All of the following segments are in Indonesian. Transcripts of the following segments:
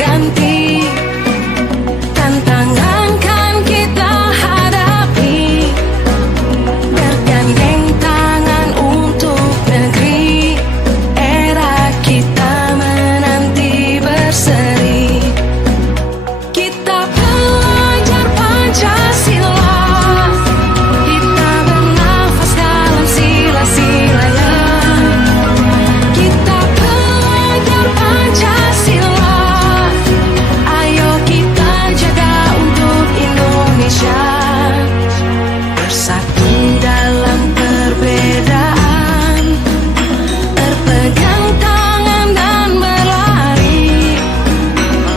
berganti, tantangan kan kita hadapi, bergandeng tangan untuk negeri, era kita menanti berseri. Kita belajar Pancasila, kita bernafas dalam sila-silanya. Kita belajar Pancasila, ayo kita jaga untuk Indonesia. Bersatu dalam perbedaan, berpegang tangan dan berlari.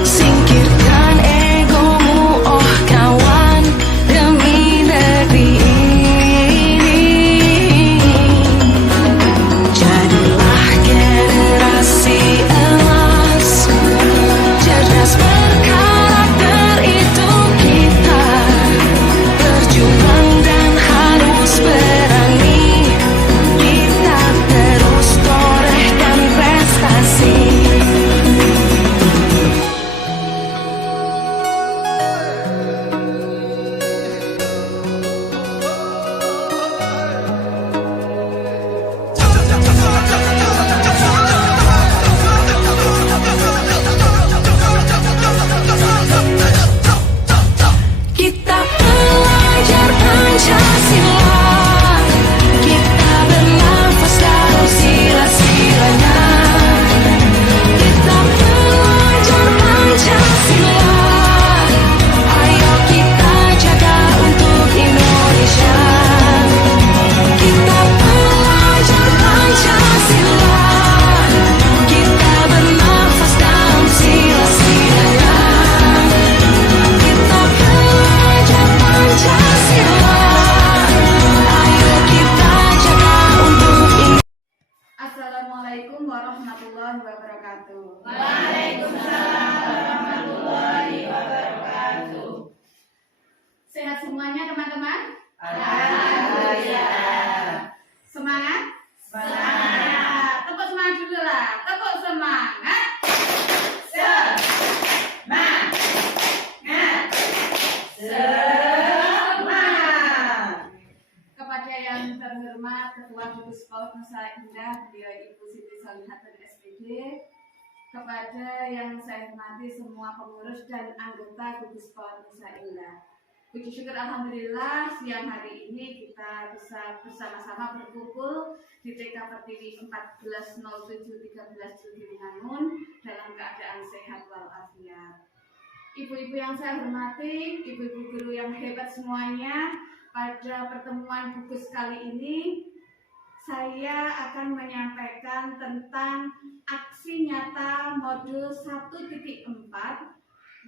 Singkirkan egomu, oh kawan, demi negeri ini. Jadilah generasi emas, cerdas berkarakter itu kita. Berjuang dan harus berani, kita terus torehkan prestasi. Kita belajar Pancasila, kita bernafas dalam sila-silanya. Kita belajar Pancasila, ayo kita jaga untuk Indonesia. Kita belajar Pancasila, kita bernafas dalam sila-silanya. Kita belajar Pancasila, ayo kita jaga untuk Indonesia. Assalamualaikum warahmatullahi wabarakatuh. Waalaikumsalam warahmatullahi wabarakatuh. Sehat semuanya teman-teman? Alhamdulillah. Semangat? Semangat. Tepuk semangat dulu lah. Tepuk semangat. Semangat. Semangat. Kepada yang terhormat Ketua Gugus Paut Nusa Indah, beliau Ibu Siti Solihatun SPD. Kepada yang saya hormati semua pengurus dan anggota Gugus Paut Nusa Indah. Puji syukur alhamdulillah siang hari ini kita bisa bersama-sama berkumpul di TK Pertiwi 140713 Ciliwungun dalam keadaan sehat walafiat. Ibu-ibu yang saya hormati, ibu-ibu guru yang hebat semuanya, pada pertemuan Gugus kali ini saya akan menyampaikan tentang aksi nyata modul 1.4,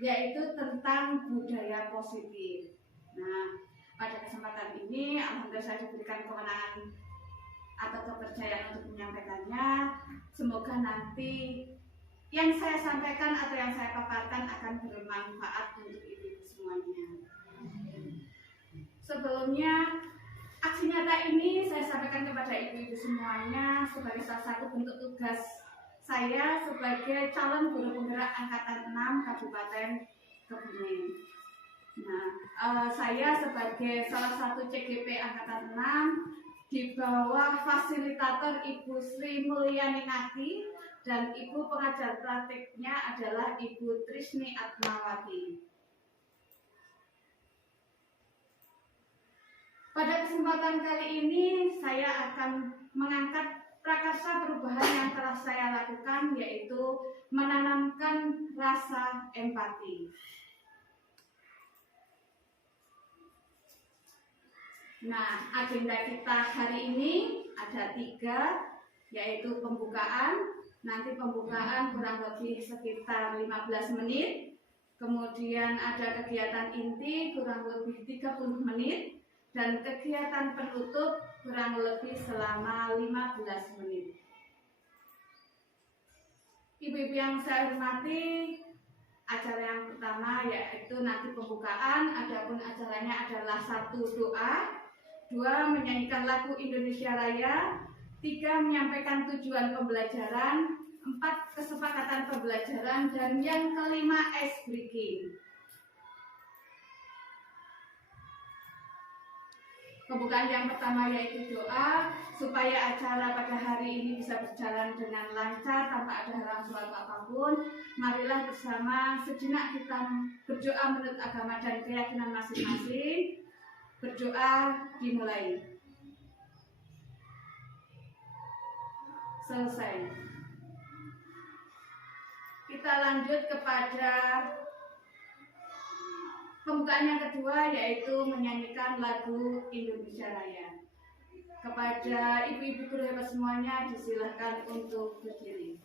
yaitu tentang budaya positif. Nah, pada kesempatan ini alhamdulillah saya diberikan kewenangan atau kepercayaan untuk menyampaikannya. Semoga nanti yang saya sampaikan atau yang saya paparkan akan bermanfaat untuk ibu semuanya. Sebelumnya, aksi nyata ini saya sampaikan kepada ibu-ibu semuanya sebagai salah satu bentuk tugas saya sebagai calon guru penggerak angkatan 6 Kabupaten Kebumen. Nah, saya sebagai salah satu CGP angkatan 6 di bawah fasilitator Ibu Sri Mulyani Nati dan Ibu pengajar praktiknya adalah Ibu Trisni Atmawati. Pada kesempatan kali ini saya akan mengangkat prakarsa perubahan yang telah saya lakukan, yaitu menanamkan rasa empati. Nah, agenda kita hari ini ada 3, yaitu pembukaan. Nanti pembukaan kurang lebih sekitar 15 menit. Kemudian ada kegiatan inti kurang lebih 30 menit. Dan kegiatan penutup kurang lebih selama 15 menit. Ibu-ibu yang saya hormati, acara yang pertama yaitu nanti pembukaan. Adapun acaranya adalah 1 doa, 2 menyanyikan lagu Indonesia Raya, 3 menyampaikan tujuan pembelajaran, 4 kesepakatan pembelajaran, dan yang kelima ice breaking. Pembukaan yang pertama yaitu doa supaya acara pada hari ini bisa berjalan dengan lancar tanpa ada halang suatu apapun. Marilah bersama sejenak kita berdoa menurut agama dan keyakinan masing-masing. Berdoa dimulai. Selesai. Kita lanjut kepada pembukaan yang kedua, yaitu menyanyikan lagu Indonesia Raya. Kepada ibu-ibu guru hebat semuanya, disilahkan untuk berdiri.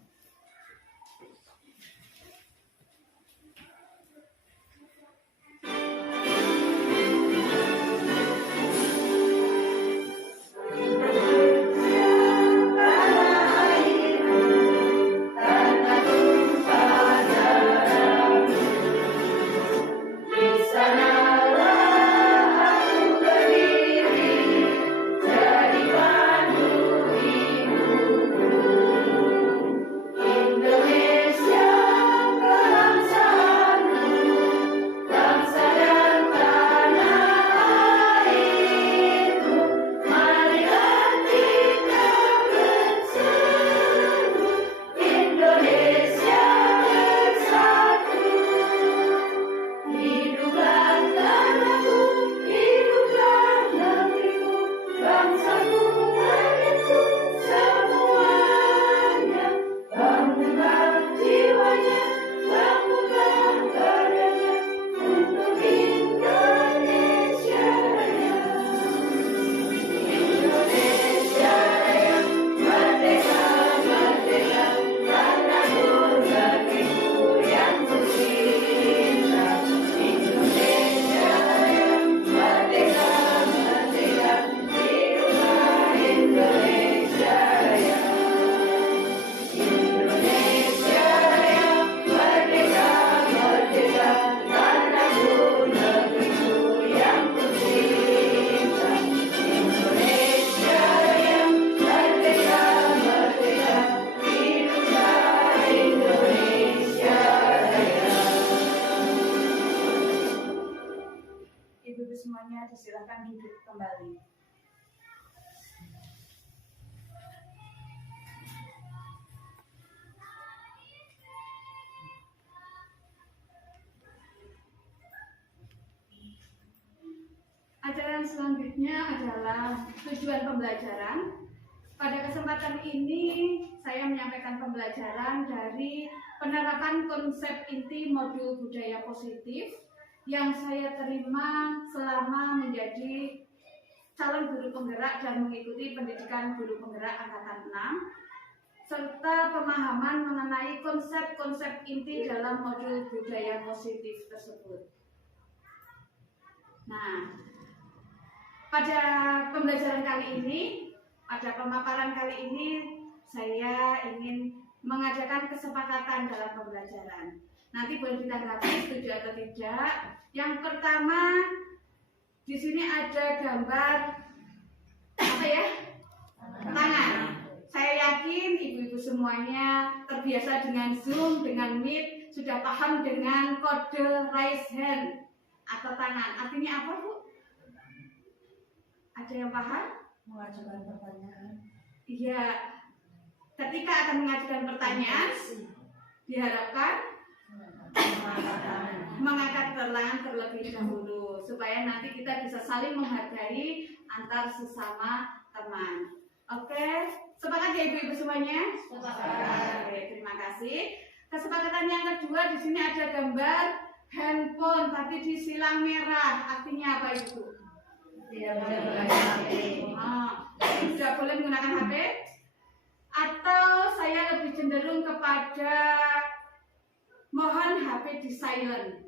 Semuanya disilakan duduk kembali. Acara selanjutnya adalah tujuan pembelajaran. Pada kesempatan ini saya menyampaikan pembelajaran dari penerapan konsep inti modul budaya positif yang saya terima selama menjadi calon guru penggerak dan mengikuti pendidikan guru penggerak angkatan 6, serta pemahaman mengenai konsep-konsep inti dalam modul budaya positif tersebut. Nah, pada pembelajaran kali ini, pada pemaparan kali ini, saya ingin mengajarkan kesepakatan dalam pembelajaran. Nanti boleh ditanggapi setuju atau tidak. Yang pertama, di sini ada gambar apa ya? Tangan. Saya yakin ibu-ibu semuanya terbiasa dengan Zoom, dengan Meet, sudah paham dengan kode raise hand atau tangan. Artinya apa, Bu? Ada yang paham? Mengajukan pertanyaan. Iya. Ketika akan mengajukan pertanyaan, diharapkan mengangkat tangan terlebih dahulu supaya nanti kita bisa saling menghargai antar sesama teman. Oke, sepakat ya ibu-ibu semuanya? Sepakat. Oke, terima kasih. Kesepakatan yang kedua, di sini ada gambar handphone tapi di silang merah. Artinya apa Ibu? Tidak boleh menggunakan HP. Tidak boleh menggunakan HP. Atau saya lebih cenderung kepada mohon HP di silent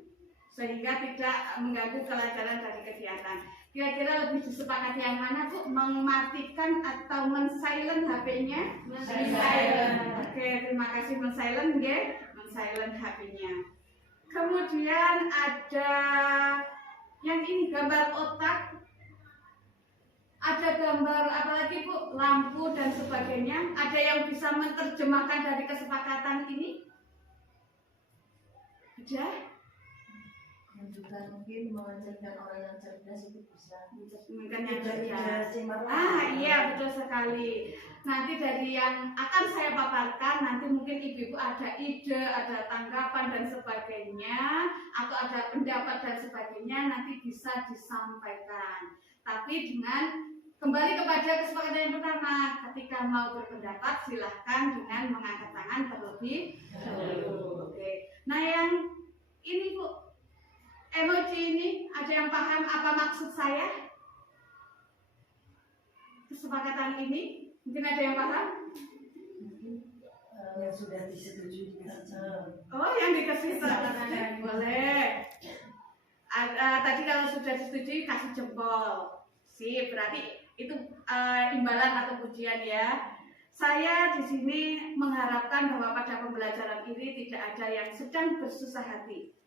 sehingga tidak mengganggu kelancaran dari kegiatan. Kira-kira lebih disepakati yang mana Bu? Mematikan atau men-silent HP-nya? Men-silent. Oke, terima kasih men-silent ya. Men-silent HP-nya. Kemudian ada yang ini gambar otak. ada gambar apalagi Bu, lampu dan sebagainya. Ada yang bisa menerjemahkan dari kesepakatan ini? Ada? Yang juga mungkin mengajarkan orang yang cerdas itu bisa. Mungkin yang cerdas. cemerlang. Iya betul sekali. Nanti dari yang akan saya paparkan, nanti mungkin ibu-ibu ada ide, ada tanggapan dan sebagainya, atau ada pendapat dan sebagainya, nanti bisa disampaikan. Tapi dengan kembali kepada kesepakatan yang pertama, ketika mau berpendapat silahkan dengan mengangkat tangan terlebih dahulu. Oke. Nah yang ini Bu, emoji ini ada yang paham apa maksud saya? Kesepakatan ini mungkin ada yang paham? Yang sudah disetujui dikasih. Oh, yang dikasih tanda boleh. Tadi kalau sudah disetujui kasih jempol. Sip, berarti itu imbalan atau pujian ya. Saya di sini mengharapkan bahwa pada pembelajaran ini tidak ada yang sedang bersusah hati.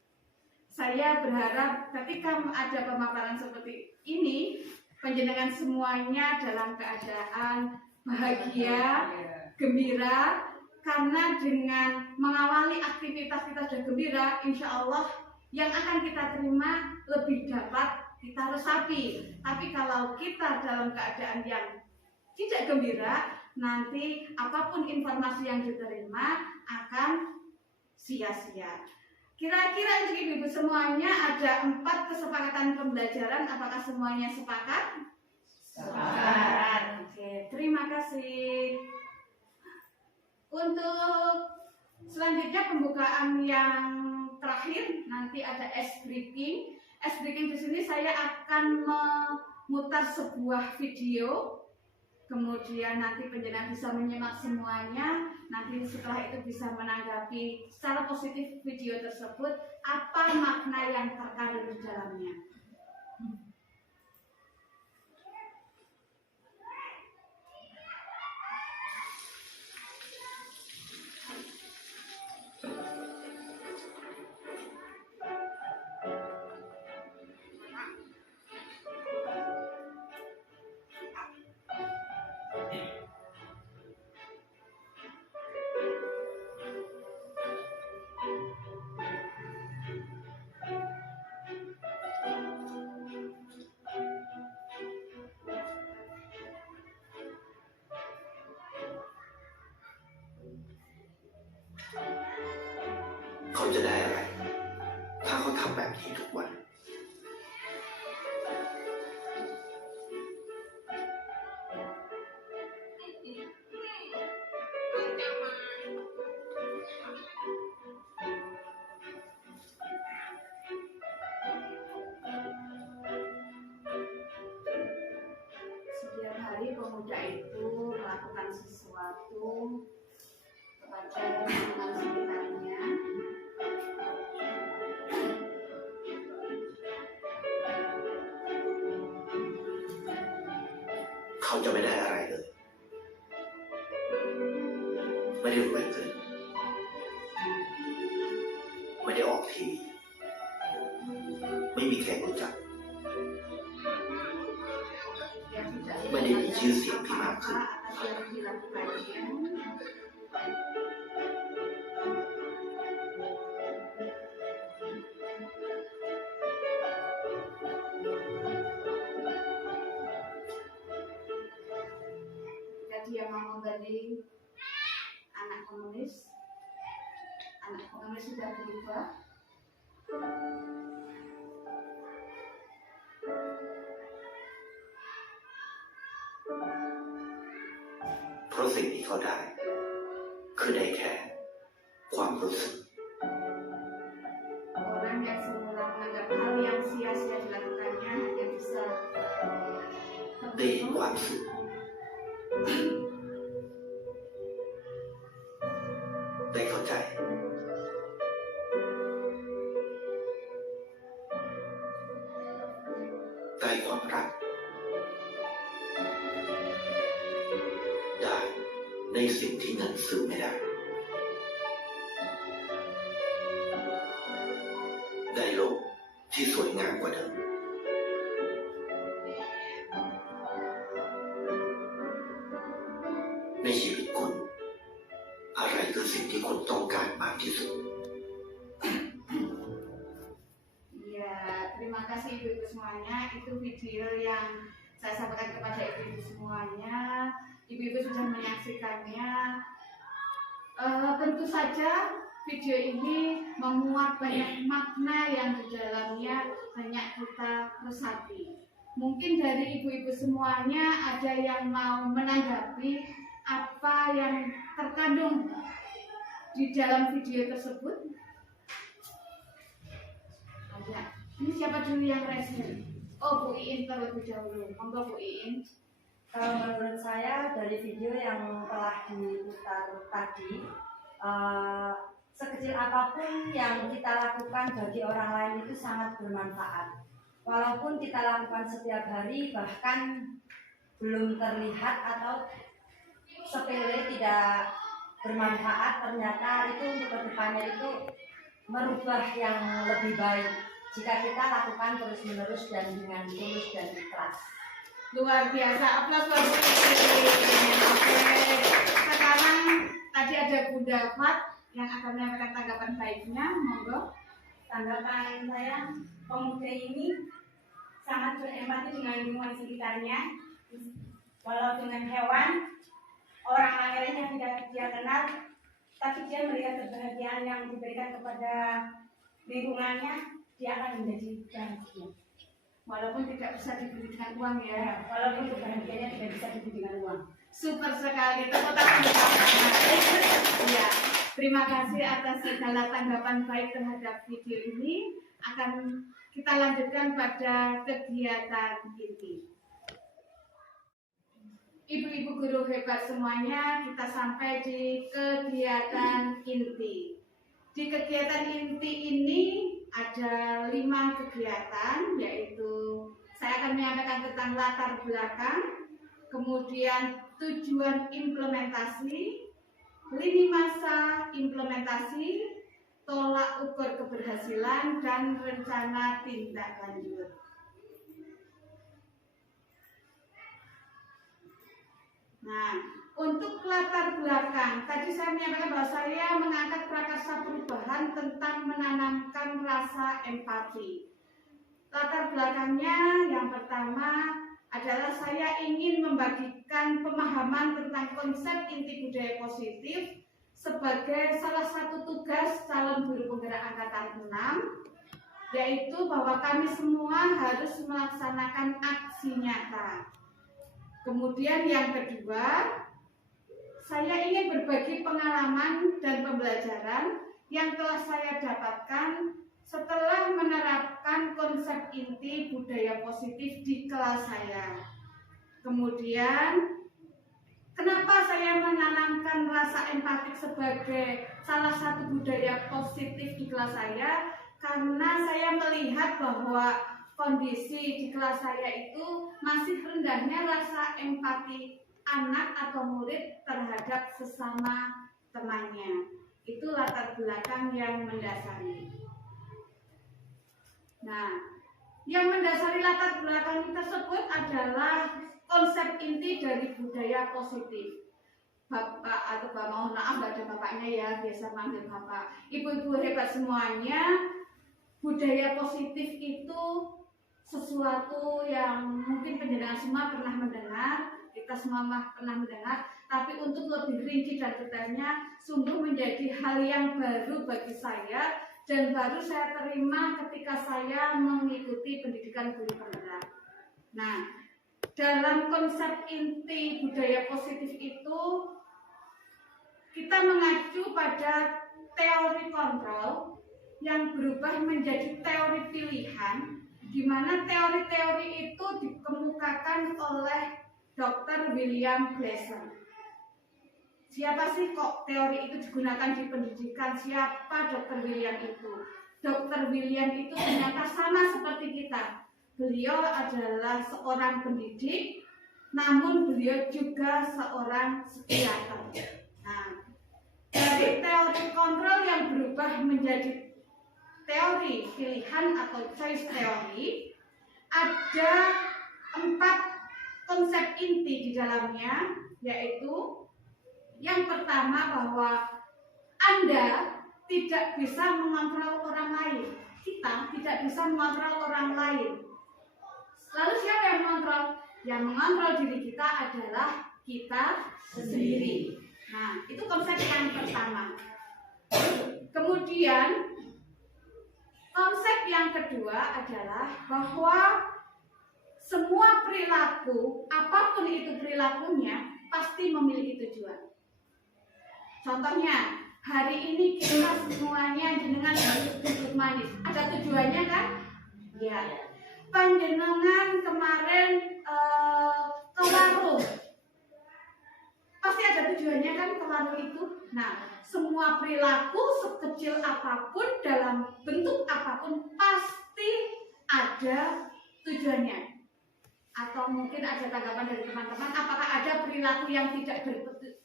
Saya berharap ketika ada pemaparan seperti ini, panjenengan semuanya dalam keadaan bahagia, gembira, karena dengan mengawali aktivitas kita sudah gembira, insya Allah yang akan kita terima lebih dapat kita resapi. Tapi kalau kita dalam keadaan yang tidak gembira, nanti apapun informasi yang diterima akan sia-sia. Kira-kira untuk ibu-ibu semuanya ada 4 kesepakatan pembelajaran. Apakah semuanya sepakat? Sepakat. Oke, terima kasih. Untuk selanjutnya pembukaan yang terakhir nanti ada ice breaking. Ice breaking di sini saya akan memutar sebuah video. Kemudian nanti penjenengan bisa menyimak semuanya. Nanti setelah itu bisa menanggapi secara positif video tersebut, apa makna yang terkandung di dalamnya.เขาจะได้อะไร ถ้าเขาทำแบบนี้ทุกวัน Setiap hari pemuda itu melakukan sesuatu kepada lingkungan sekitarnya.เขาจะไม่ได้อะไรเลย ไม่ได้รวยเกิน ไม่ได้ออกทีวี ไม่มีใครรู้จัก Yang tidak Menjadiชื่อเสียงที่มากขึ้น atas yang dilakukannya. Jika dia mau menjadi anak komunis sudah berubah.เพราะสิ่งที่เขาได้ คือได้แค่ความรู้สึก Orang yang semula menganggap hal yang sia-sia dilakukannya hanya bisa ได้เห็นความสุข ได้เข้าใจ ได้ความรัก ได้ในสิ่งที่เงินซื้อไม่ได้ ได้โลกที่สวยงามกว่าเดิม ไ kasih ibu-ibu semuanya. Itu video yang saya sampaikan kepada ibu-ibu semuanya. Ibu-ibu sudah menyaksikannya. Tentu saja video ini memuat banyak makna yang di dalamnya banyak kita resapi. Mungkin dari ibu-ibu semuanya ada yang mau menanggapi apa yang terkandung di dalam video tersebut. Ada. Ini siapa dulu yang respon? Oh, Bu Iin terlebih dahulu. Monggo Bu Iin. Kalau menurut saya dari video yang telah diputar tadi, sekecil apapun yang kita lakukan bagi orang lain itu sangat bermanfaat. Walaupun kita lakukan setiap hari, bahkan belum terlihat atau sepele tidak bermanfaat, ternyata itu untuk kedepannya itu merubah yang lebih baik jika kita lakukan terus-menerus dan dengan tulus dan ikhlas. Luar biasa, aplaus buat Bu Iin. Oke, sekarang tadi ada Bunda Fat yang akan menyampaikan tanggapan baiknya. Monggo. Tanggapan saya, pemuda ini sangat berempati dengan lingkungan sekitarnya. Walau dengan hewan, orang lain yang tidak dia kenal, tapi dia melihat kebahagiaan yang diberikan kepada lingkungannya, dia akan menjadi bahagia. Walaupun tidak bisa dibeli dengan uang ya. Walaupun kebahagiaannya tidak bisa dibeli dengan uang. Super sekali, tepuk tangan bersama. Ya, terima kasih atas segala tanggapan baik terhadap video ini. Akan kita lanjutkan pada kegiatan inti. Ibu-ibu guru hebat semuanya, kita sampai di kegiatan inti. Di kegiatan inti ini ada 5 kegiatan, yaitu saya akan menyampaikan tentang latar belakang, kemudian tujuan implementasi, lini masa implementasi, tolak ukur keberhasilan, dan rencana tindak lanjut. Nah, untuk latar belakang, tadi saya menyampaikan bahwa saya mengangkat prakarsa perubahan tentang menanamkan rasa empati. Latar belakangnya yang pertama adalah saya ingin membagikan pemahaman tentang konsep inti budaya positif sebagai salah satu tugas calon guru penggerak angkatan 6, yaitu bahwa kami semua harus melaksanakan aksi nyata. Kemudian yang kedua, saya ingin berbagi pengalaman dan pembelajaran yang telah saya dapatkan setelah menerapkan konsep inti budaya positif di kelas saya. Kemudian, kenapa saya menanamkan rasa empatik sebagai salah satu budaya positif di kelas saya? Karena saya melihat bahwa kondisi di kelas saya itu masih rendahnya rasa empati anak atau murid terhadap sesama temannya. Itu latar belakang yang mendasari. Nah, yang mendasari latar belakang tersebut adalah konsep inti dari budaya positif. Bapak atau Bapak, mohon maaf gak ada bapaknya ya, biasa manggil bapak. Ibu-ibu hebat semuanya, budaya positif itu sesuatu yang mungkin penjenengan semua pernah mendengar, kita semua pernah mendengar, tapi untuk lebih rinci dan detailnya sungguh menjadi hal yang baru bagi saya dan baru saya terima ketika saya mengikuti pendidikan guru penggerak. Nah, dalam konsep inti budaya positif itu kita mengacu pada teori kontrol yang berubah menjadi teori pilihan, di mana teori-teori itu dikemukakan oleh Dr. William Glasser. Siapa sih kok teori itu digunakan di pendidikan? Siapa Dr. William itu? Dr. William itu ternyata sama seperti kita. Beliau adalah seorang pendidik, namun beliau juga seorang psikiater. Nah, dari teori kontrol yang berubah menjadi teori pilihan atau choice theory, ada 4 konsep inti di dalamnya, yaitu yang pertama bahwa Anda tidak bisa mengontrol orang lain. Kita tidak bisa mengontrol orang lain. Lalu siapa yang mengontrol? Yang mengontrol diri kita adalah kita sendiri. Nah, itu konsep yang pertama. Kemudian konsep yang kedua adalah bahwa semua perilaku, apapun itu perilakunya, pasti memiliki tujuan. Contohnya, hari ini kita semuanya jenengan harus duduk manis. Ada tujuannya kan? Ya. Panjenengan kemarin ke warung. Pasti ada tujuannya kan ke warung itu. Nah, semua perilaku sekecil apapun dalam bentuk apapun pasti ada tujuannya. Atau mungkin ada tanggapan dari teman-teman, apakah ada perilaku yang tidak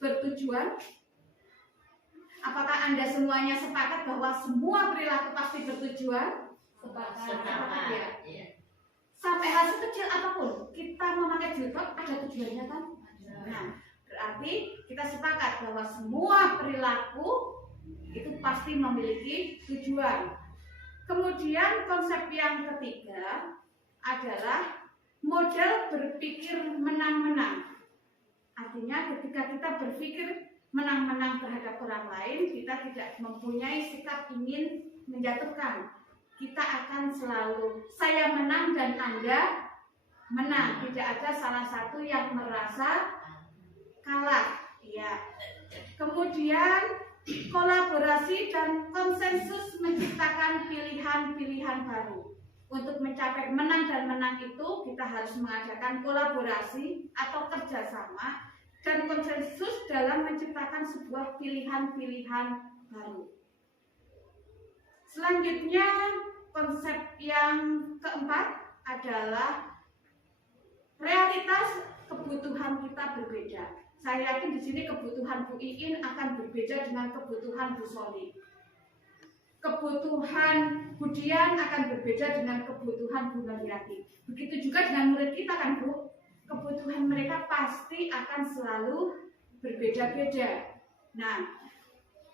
bertujuan? Apakah Anda semuanya sepakat bahwa semua perilaku pasti bertujuan? Sepakat ya. Sampai hal sekecil apapun, kita memakai jilbab ada tujuannya kan? Nah, berarti kita sepakat bahwa semua perilaku itu pasti memiliki tujuan. Kemudian konsep yang ketiga adalah model berpikir menang-menang. Artinya ketika kita berpikir menang-menang terhadap orang lain, kita tidak mempunyai sikap ingin menjatuhkan. Kita akan selalu saya menang dan Anda menang. Tidak ada salah satu yang merasa kalah. Ya. Kemudian kolaborasi dan konsensus menciptakan pilihan-pilihan baru. Untuk mencapai menang dan menang itu kita harus mengadakan kolaborasi atau kerjasama dan konsensus dalam menciptakan sebuah pilihan-pilihan baru. Selanjutnya konsep yang keempat adalah realitas kebutuhan kita berbeda. Saya yakin di sini kebutuhan Bu Iin akan berbeda dengan kebutuhan Bu Soli. Kebutuhan Bu Dian akan berbeda dengan kebutuhan Bu Mariati. Begitu juga dengan murid kita kan Bu. Kebutuhan mereka pasti akan selalu berbeda-beda. Nah,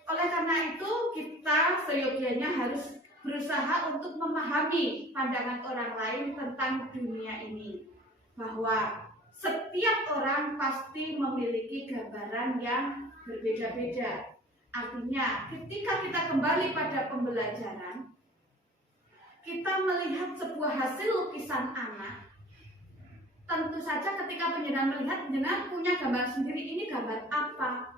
oleh karena itu kita seyogianya harus berusaha untuk memahami pandangan orang lain tentang dunia ini. Bahwa setiap orang pasti memiliki gambaran yang berbeda-beda. Artinya, ketika kita kembali pada pembelajaran, kita melihat sebuah hasil lukisan anak. Tentu saja ketika penjenengan melihat, penjenengan punya gambar sendiri, ini gambar apa?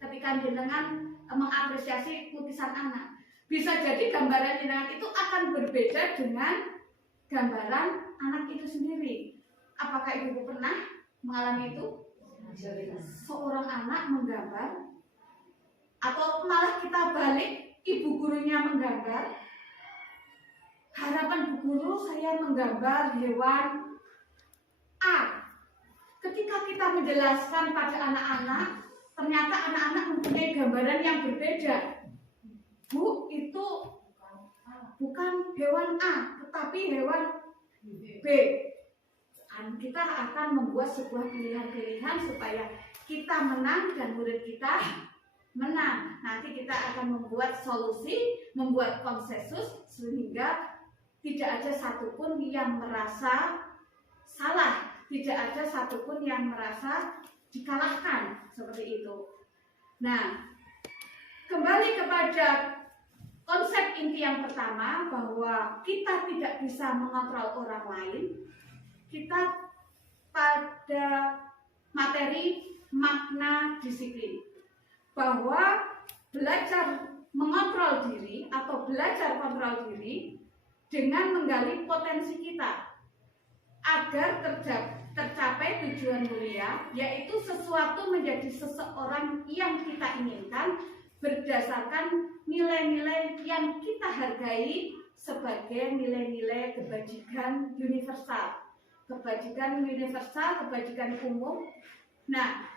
Ketika penjenengan mengapresiasi lukisan anak, bisa jadi gambaran penjenengan itu akan berbeda dengan gambaran anak itu sendiri. Apakah ibu pernah mengalami itu? Seorang anak menggambar, atau malah kita balik, ibu gurunya menggambar. Harapan bu guru saya menggambar hewan A. Ketika kita menjelaskan pada anak-anak, ternyata anak-anak mempunyai gambaran yang berbeda. Bu, itu bukan hewan A, tetapi hewan B. Kita akan membuat sebuah pilihan-pilihan supaya kita menang dan murid kita menang. Nanti kita akan membuat solusi, membuat konsensus sehingga tidak ada satupun yang merasa salah, tidak ada satupun yang merasa dikalahkan seperti itu. Nah, kembali kepada konsep inti yang pertama bahwa kita tidak bisa mengontrol orang lain. Kita pada materi makna disiplin, bahwa belajar mengontrol diri atau belajar kontrol diri dengan menggali potensi kita agar tercapai tujuan mulia, yaitu sesuatu menjadi seseorang yang kita inginkan berdasarkan nilai-nilai yang kita hargai sebagai nilai-nilai kebajikan universal. Kebajikan universal, kebajikan umum. Nah,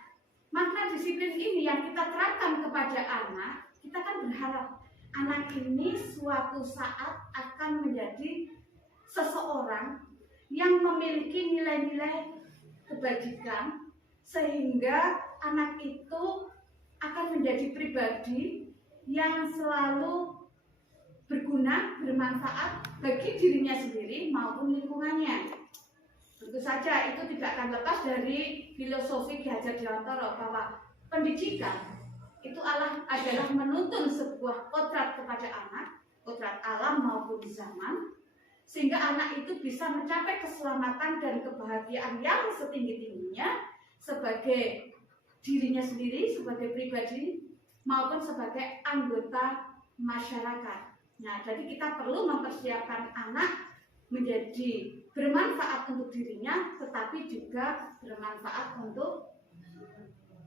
makna disiplin ini yang kita terapkan kepada anak, kita kan berharap anak ini suatu saat akan menjadi seseorang yang memiliki nilai-nilai kebajikan, sehingga anak itu akan menjadi pribadi yang selalu berguna, bermanfaat bagi dirinya sendiri maupun lingkungannya. Tentu saja itu tidak akan lepas dari filosofi Ki Hajar Dewantara bahwa pendidikan itu adalah menuntun sebuah kodrat kepada anak, kodrat alam maupun zaman, sehingga anak itu bisa mencapai keselamatan dan kebahagiaan yang setinggi-tingginya sebagai dirinya sendiri, sebagai pribadi maupun sebagai anggota masyarakat. Nah, jadi kita perlu mempersiapkan anak menjadi bermanfaat untuk dirinya, tetapi juga bermanfaat untuk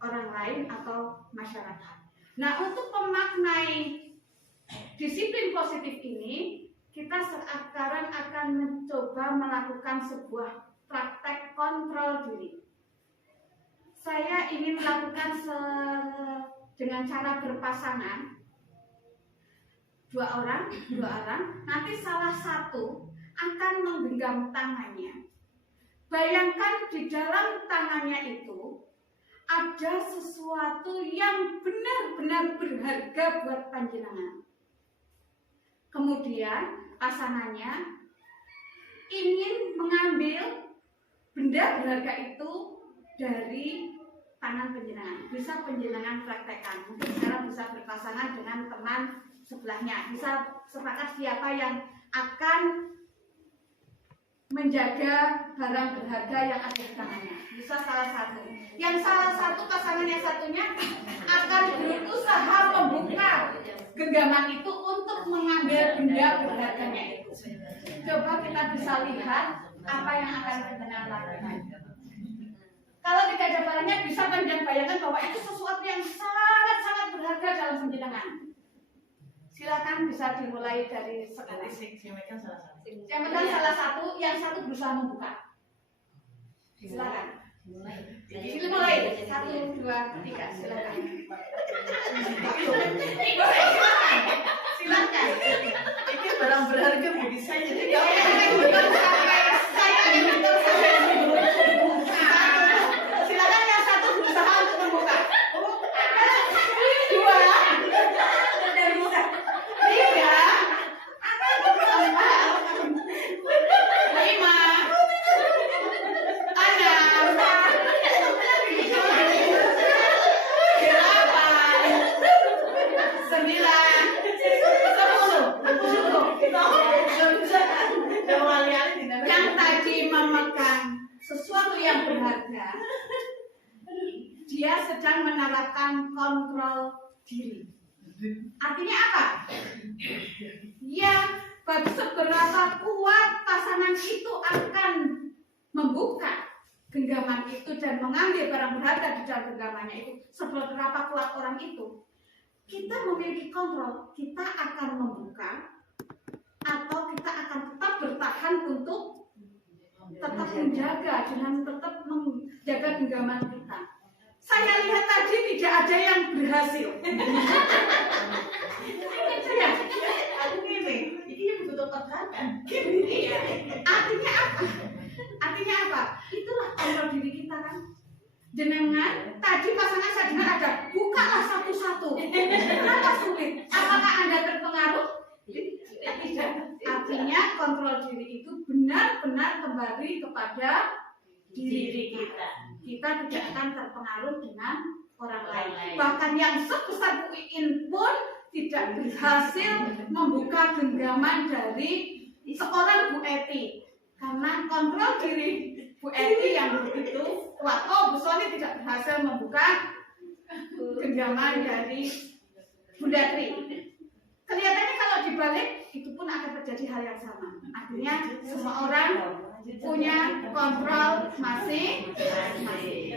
orang lain atau masyarakat. Nah, untuk memaknai disiplin positif ini, kita sekarang akan mencoba melakukan sebuah praktek kontrol diri. Saya ingin melakukan dengan cara berpasangan, dua orang, nanti salah satu akan menggenggam tangannya. Bayangkan di dalam tangannya itu ada sesuatu yang benar-benar berharga buat panjenengan. Kemudian pasangannya ingin mengambil benda berharga itu dari tangan panjenengan. Bisa panjenengan praktekkan. Mungkin sekarang bisa berpasangan dengan teman sebelahnya. Bisa sepakat siapa yang akan menjaga barang berharga yang ada di tangannya. Bisa salah satu. Yang salah satu pasangan yang satunya akan berusaha membuka genggaman itu untuk mengambil benda berharganya itu. Coba kita bisa lihat apa yang akan panjenengan lakukan. Kalau tidak ada barangnya, bisa panjenengan bayangkan bahwa itu sesuatu yang sangat-sangat berharga dalam panjenengan. Silakan bisa dimulai dari sekarang. Yang megang salah satu, yang satu berusaha membuka. Silakan. Dimulai. 1, 2, 3. Silakan. Silakan. Ini barang berharga bagi saya. Jadi Saya yang hitung sampai 10. Silakan yang satu berusaha untuk membuka. 2, yang tadi memegang sesuatu yang berharga, dia sedang menerapkan kontrol diri. Artinya apa? Ya, seberapa kuat pasangan itu akan membuka genggaman itu dan mengambil barang berharga di dalam genggamannya itu. Seberapa kuat orang itu, kita memiliki kontrol. Kita akan membuka atau kita akan tetap bertahan untuk tetap menjaga dengan tetap menjaga genggaman kita. Saya lihat tadi tidak ada yang berhasil. aku ini yang butuh tekanan. Artinya apa? Artinya apa? Itulah kontrol diri kita kan. Jenengan tadi pasangan saya dengar ada bukalah satu-satu. Kenapa sulit? Apakah Anda terpengaruh? Tidak. Artinya kontrol diri itu benar-benar kembali kepada diri kita. Kita tidak akan terpengaruh dengan orang lain. Bahkan yang sebesar Bu Iin pun tidak berhasil membuka genggaman dari seorang Bu Eti. Karena kontrol diri Bu Eti yang begitu kuat. Oh, Bu Soni tidak berhasil membuka genggaman dari Bunda Tri. Kelihatannya kalau dibalik itu pun akan terjadi hal yang sama. Artinya semua orang punya kontrol masing-masing.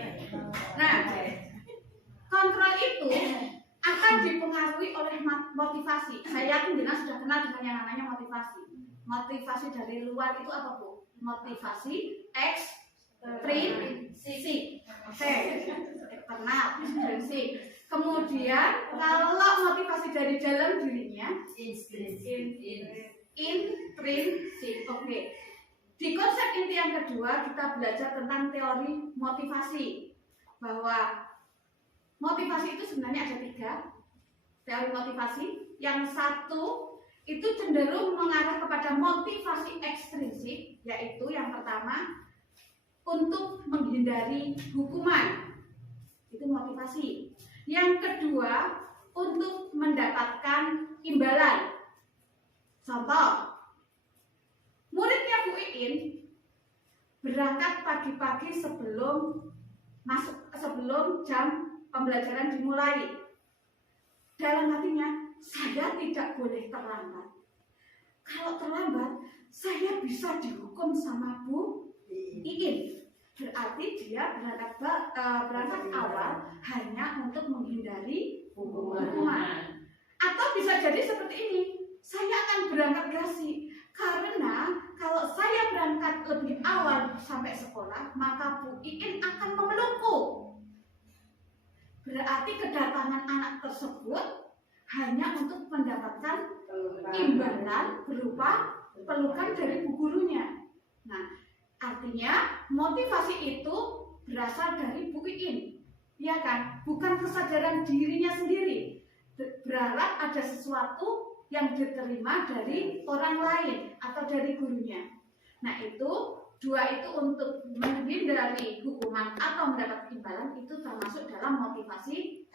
Nah, kontrol itu akan dipengaruhi oleh motivasi. Saya yakin Dina sudah kenal dengan yang namanya motivasi. Motivasi dari luar itu apa, Bu? Motivasi ekstrinsik. Kenal, ekstrinsik. Kemudian kalau motivasi dari dalam dirinya intrinsik. Oke. Di konsep inti yang kedua kita belajar tentang teori motivasi, bahwa motivasi itu sebenarnya ada 3 teori motivasi. Yang satu itu cenderung mengarah kepada motivasi ekstrinsik, yaitu yang pertama untuk menghindari hukuman, itu motivasi. Yang kedua untuk mendapatkan imbalan. Contoh, muridnya Bu Iin berangkat pagi-pagi sebelum jam pembelajaran dimulai. Dalam hatinya, saya tidak boleh terlambat. Kalau terlambat, saya bisa dihukum sama Bu Iin. Berarti dia berangkat awal hanya untuk menghindari hukuman. Atau bisa jadi seperti ini, saya akan berangkat gasi karena kalau saya berangkat lebih awal sampai sekolah, maka Bu Iin akan memelukku. Berarti kedatangan anak tersebut hanya untuk mendapatkan imbalan berupa pelukan dari bu gurunya. Nah, artinya motivasi itu berasal dari Bu Iin, ya kan? Bukan kesadaran dirinya sendiri, berharap ada sesuatu yang diterima dari orang lain atau dari gurunya. Nah, itu dua itu untuk menghindari hukuman atau mendapat imbalan, itu termasuk dalam motivasi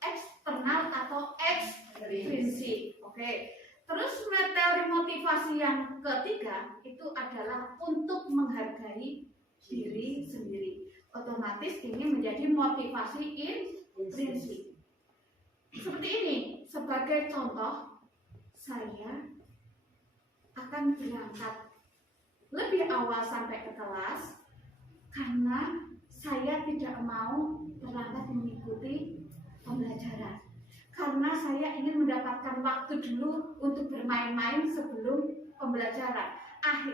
eksternal atau ekstrinsik. Oke. Terus teori motivasi yang ketiga itu adalah untuk menghargai diri sendiri. Otomatis ini menjadi motivasi intrinsik. Seperti ini, sebagai contoh, saya akan berangkat lebih awal sampai ke kelas karena saya tidak mau terlambat mengikuti pembelajaran. Karena saya ingin mendapatkan waktu dulu untuk bermain-main sebelum pembelajaran.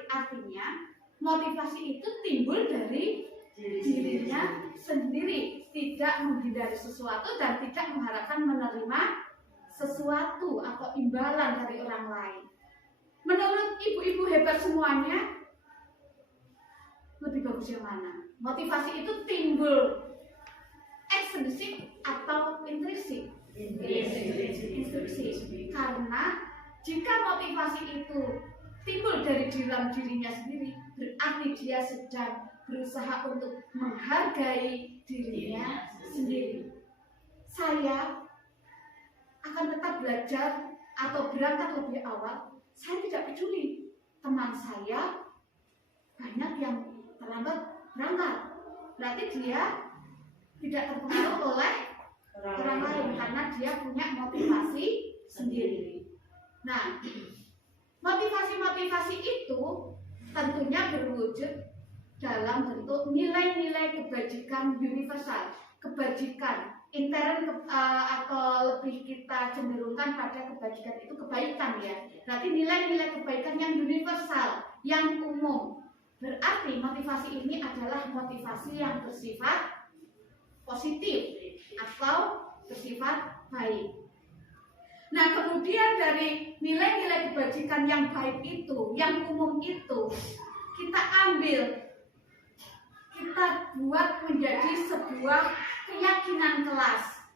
Artinya motivasi itu timbul dari dirinya sendiri, tidak menghindari sesuatu dan tidak mengharapkan menerima sesuatu atau imbalan dari orang lain. Menurut ibu-ibu hebat semuanya, lebih bagus yang mana? Motivasi itu timbul ekstrinsik atau intrinsik? Intrinsik. Karena jika motivasi itu timbul dari dalam dirinya sendiri, berarti dia sedang berusaha untuk menghargai dirinya sendiri. Saya akan tetap belajar atau berangkat lebih awal. Saya tidak peduli teman saya banyak yang terlambat berangkat. Berarti dia tidak terpengaruh oleh orang lain karena dia punya motivasi sendiri. Nah, motivasi-motivasi itu tentunya berwujud dalam bentuk nilai-nilai kebajikan universal, kebajikan intern atau lebih kita cenderungkan pada kebajikan itu kebaikan ya. Berarti nilai-nilai kebaikan yang universal, yang umum. Berarti motivasi ini adalah motivasi yang bersifat positif atau bersifat baik. Nah, kemudian dari nilai-nilai kebajikan yang baik itu, yang umum itu, kita ambil, kita buat menjadi sebuah keyakinan kelas.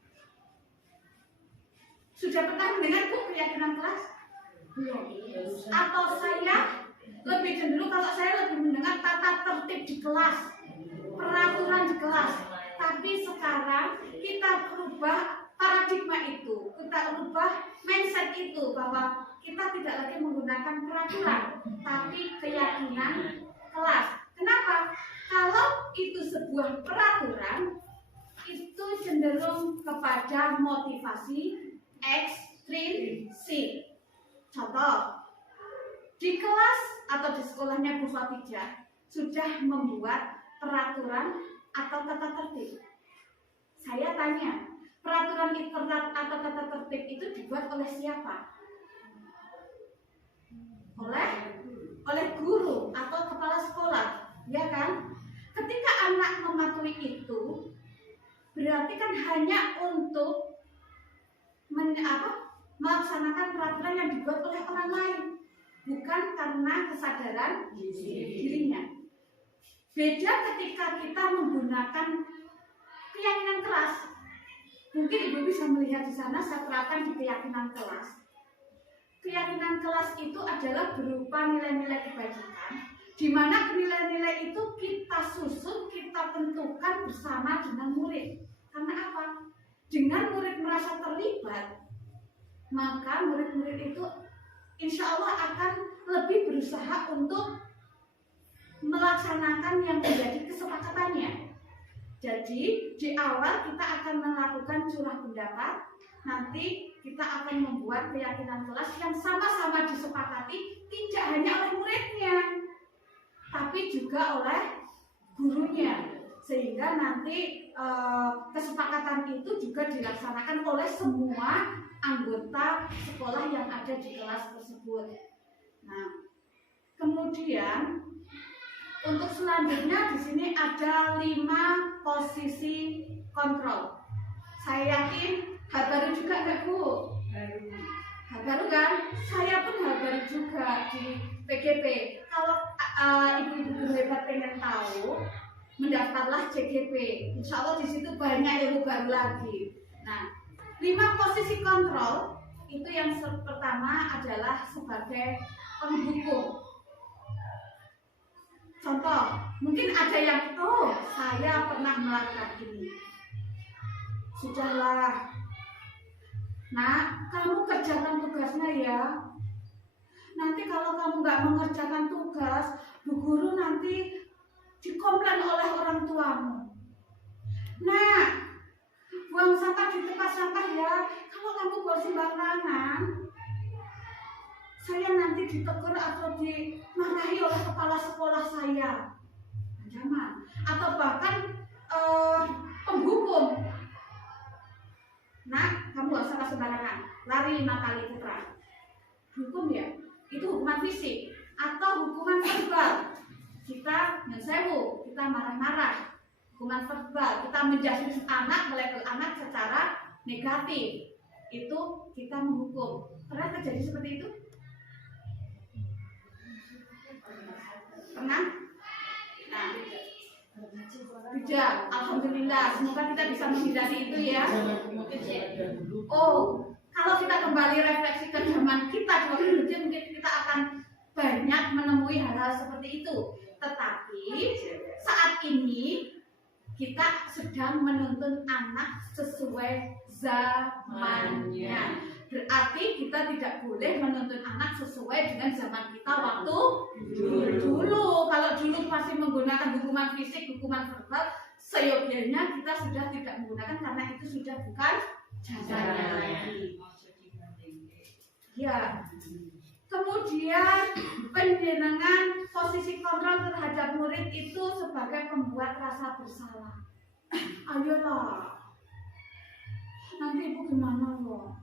Sudah pernah mendengar Bu keyakinan kelas? Belum. Atau saya lebih cenderung, kalau saya lebih mendengar tata tertib di kelas, peraturan di kelas. Tapi sekarang kita berubah paradigma itu, kita ubah mindset itu bahwa kita tidak lagi menggunakan peraturan, tapi keyakinan kelas. Kenapa? Kalau itu sebuah peraturan, itu cenderung kepada motivasi ekstrinsik. Contoh, di kelas atau di sekolahnya Bu Fatijah sudah membuat peraturan atau tata tertib. Saya tanya, peraturan atau tata tertib itu dibuat oleh siapa? Oleh guru atau kepala sekolah, ya kan? Ketika anak mematuhi itu, berarti kan hanya untuk melaksanakan peraturan yang dibuat oleh orang lain, bukan karena kesadaran dirinya. Beda ketika kita menggunakan keyakinan kelas. Mungkin Ibu bisa melihat di sana, saya terapkan di keyakinan kelas. keyakinan kelas itu adalah berupa nilai-nilai kebajikan, di mana nilai-nilai itu kita susun, kita tentukan bersama dengan murid. Karena apa? Dengan murid merasa terlibat, maka murid-murid itu insya Allah akan lebih berusaha untuk melaksanakan yang menjadi kesepakatannya. Jadi di awal kita akan melakukan curah pendapat, nanti kita akan membuat keyakinan kelas yang sama-sama disepakati, tidak hanya oleh muridnya, tapi juga oleh gurunya, sehingga nanti kesepakatan itu juga dilaksanakan oleh semua anggota sekolah yang ada di kelas tersebut. Nah, kemudian untuk selanjutnya di sini ada 5 posisi kontrol. Saya yakin baru juga nggak Bu? Baru kan? Saya pun baru juga di PGP. Kalau ibu-ibu guru hebat pengen tahu, mendaftarlah CGP. Insya Allah di situ banyak ilmu baru lagi. Nah, 5 posisi kontrol itu yang pertama adalah sebagai pendukung. Contoh, mungkin ada yang saya pernah melakukan ini. Sudahlah. Nah, kamu kerjakan tugasnya ya. Nanti kalau kamu nggak mengerjakan tugas, Bu Guru nanti dikomplain oleh orang tuamu. Nah, buang sampah di tempat sampah ya. Kalau kamu buang sembarangan, saya nanti ditegur atau dimarahi oleh kepala sekolah saya. Ancaman. Atau bahkan penghukum. Nah, kamu gak usah sembarangan, lari 5 kali putra. Hukum ya, itu hukuman fisik atau hukuman verbal. Kita nyesewu, kita marah-marah. Hukuman verbal, kita menjudge anak, melabel anak secara negatif. Itu kita menghukum. Pernah terjadi seperti itu? Pernah? Nah, tidak. Alhamdulillah. Semoga kita bisa menghindari itu ya. Oh, kalau kita kembali refleksi ke zaman kita di waktu kecil, mungkin kita akan banyak menemui hal-hal seperti itu. Tetapi saat ini kita sedang menuntun anak sesuai zamannya. Berarti kita tidak boleh menuntun anak sesuai dengan zaman kita waktu dulu. Kalau dulu masih menggunakan hukuman fisik, hukuman verbal, seyogyanya kita sudah tidak menggunakan karena itu sudah bukan zamannya lagi. Ya. Kemudian penjenengan posisi kontrol terhadap murid itu sebagai pembuat rasa bersalah. Ayolah, nanti ibu gimana loh?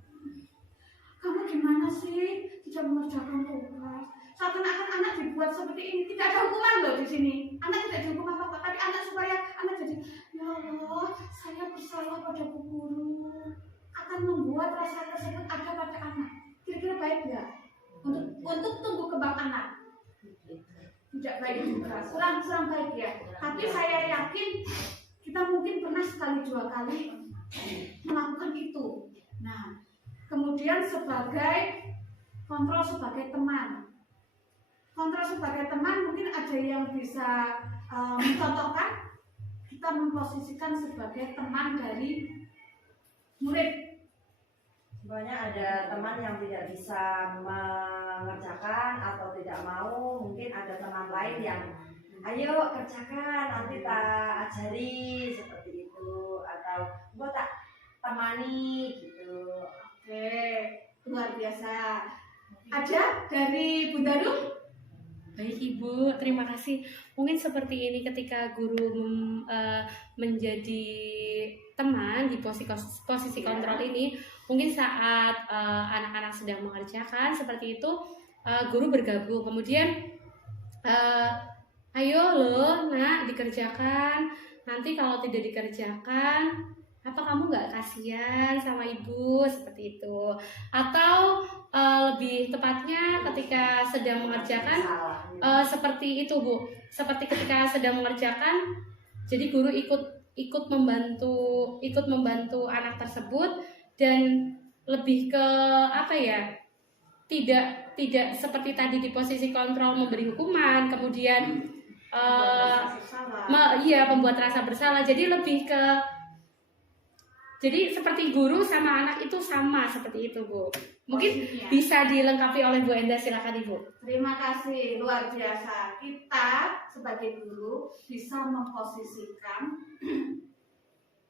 Kamu gimana sih tidak mengerjakan tugas? Seakan-akan anak dibuat seperti ini. Tidak ada hukuman loh di sini. Anak tidak dihukum apa-apa, tapi anak supaya anak jadi, ya Allah, saya bersalah pada Bu Guru. Akan membuat rasa tersebut ada pada anak. Kira-kira baik nggak? Untuk tumbuh kembang anak. Tidak baik juga, kurang baik ya. Tapi saya yakin kita mungkin pernah sekali 2 kali melakukan itu. Nah, kemudian sebagai kontrol sebagai teman. Kontrol sebagai teman mungkin ada yang bisa mencontohkan. Kita memposisikan sebagai teman dari murid. Sebenarnya ada teman yang tidak bisa mengerjakan atau tidak mau, mungkin ada teman lain yang ayo kerjakan, nanti tak ajari seperti itu, atau gua tak temani gitu. Oke, luar biasa. Ada dari Bu Daru? Baik Ibu, terima kasih. Mungkin seperti ini ketika guru menjadi teman di posisi kontrol ini, mungkin saat anak-anak sedang mengerjakan seperti itu, guru bergabung. Kemudian, ayo loh nak dikerjakan. Nanti kalau tidak dikerjakan, apa kamu nggak kasihan sama ibu seperti itu? Atau lebih tepatnya ketika sedang mengerjakan seperti itu Bu, seperti ketika sedang mengerjakan, jadi guru ikut membantu anak tersebut dan lebih ke apa ya, tidak seperti tadi di posisi kontrol memberi hukuman, kemudian membuat rasa bersalah. Jadi lebih ke, jadi seperti guru sama anak itu sama seperti itu, Bu. Mungkin Posisinya. bisa dilengkapi oleh Bu Enda, silakan Ibu. Terima kasih, luar biasa. Kita sebagai guru bisa memposisikan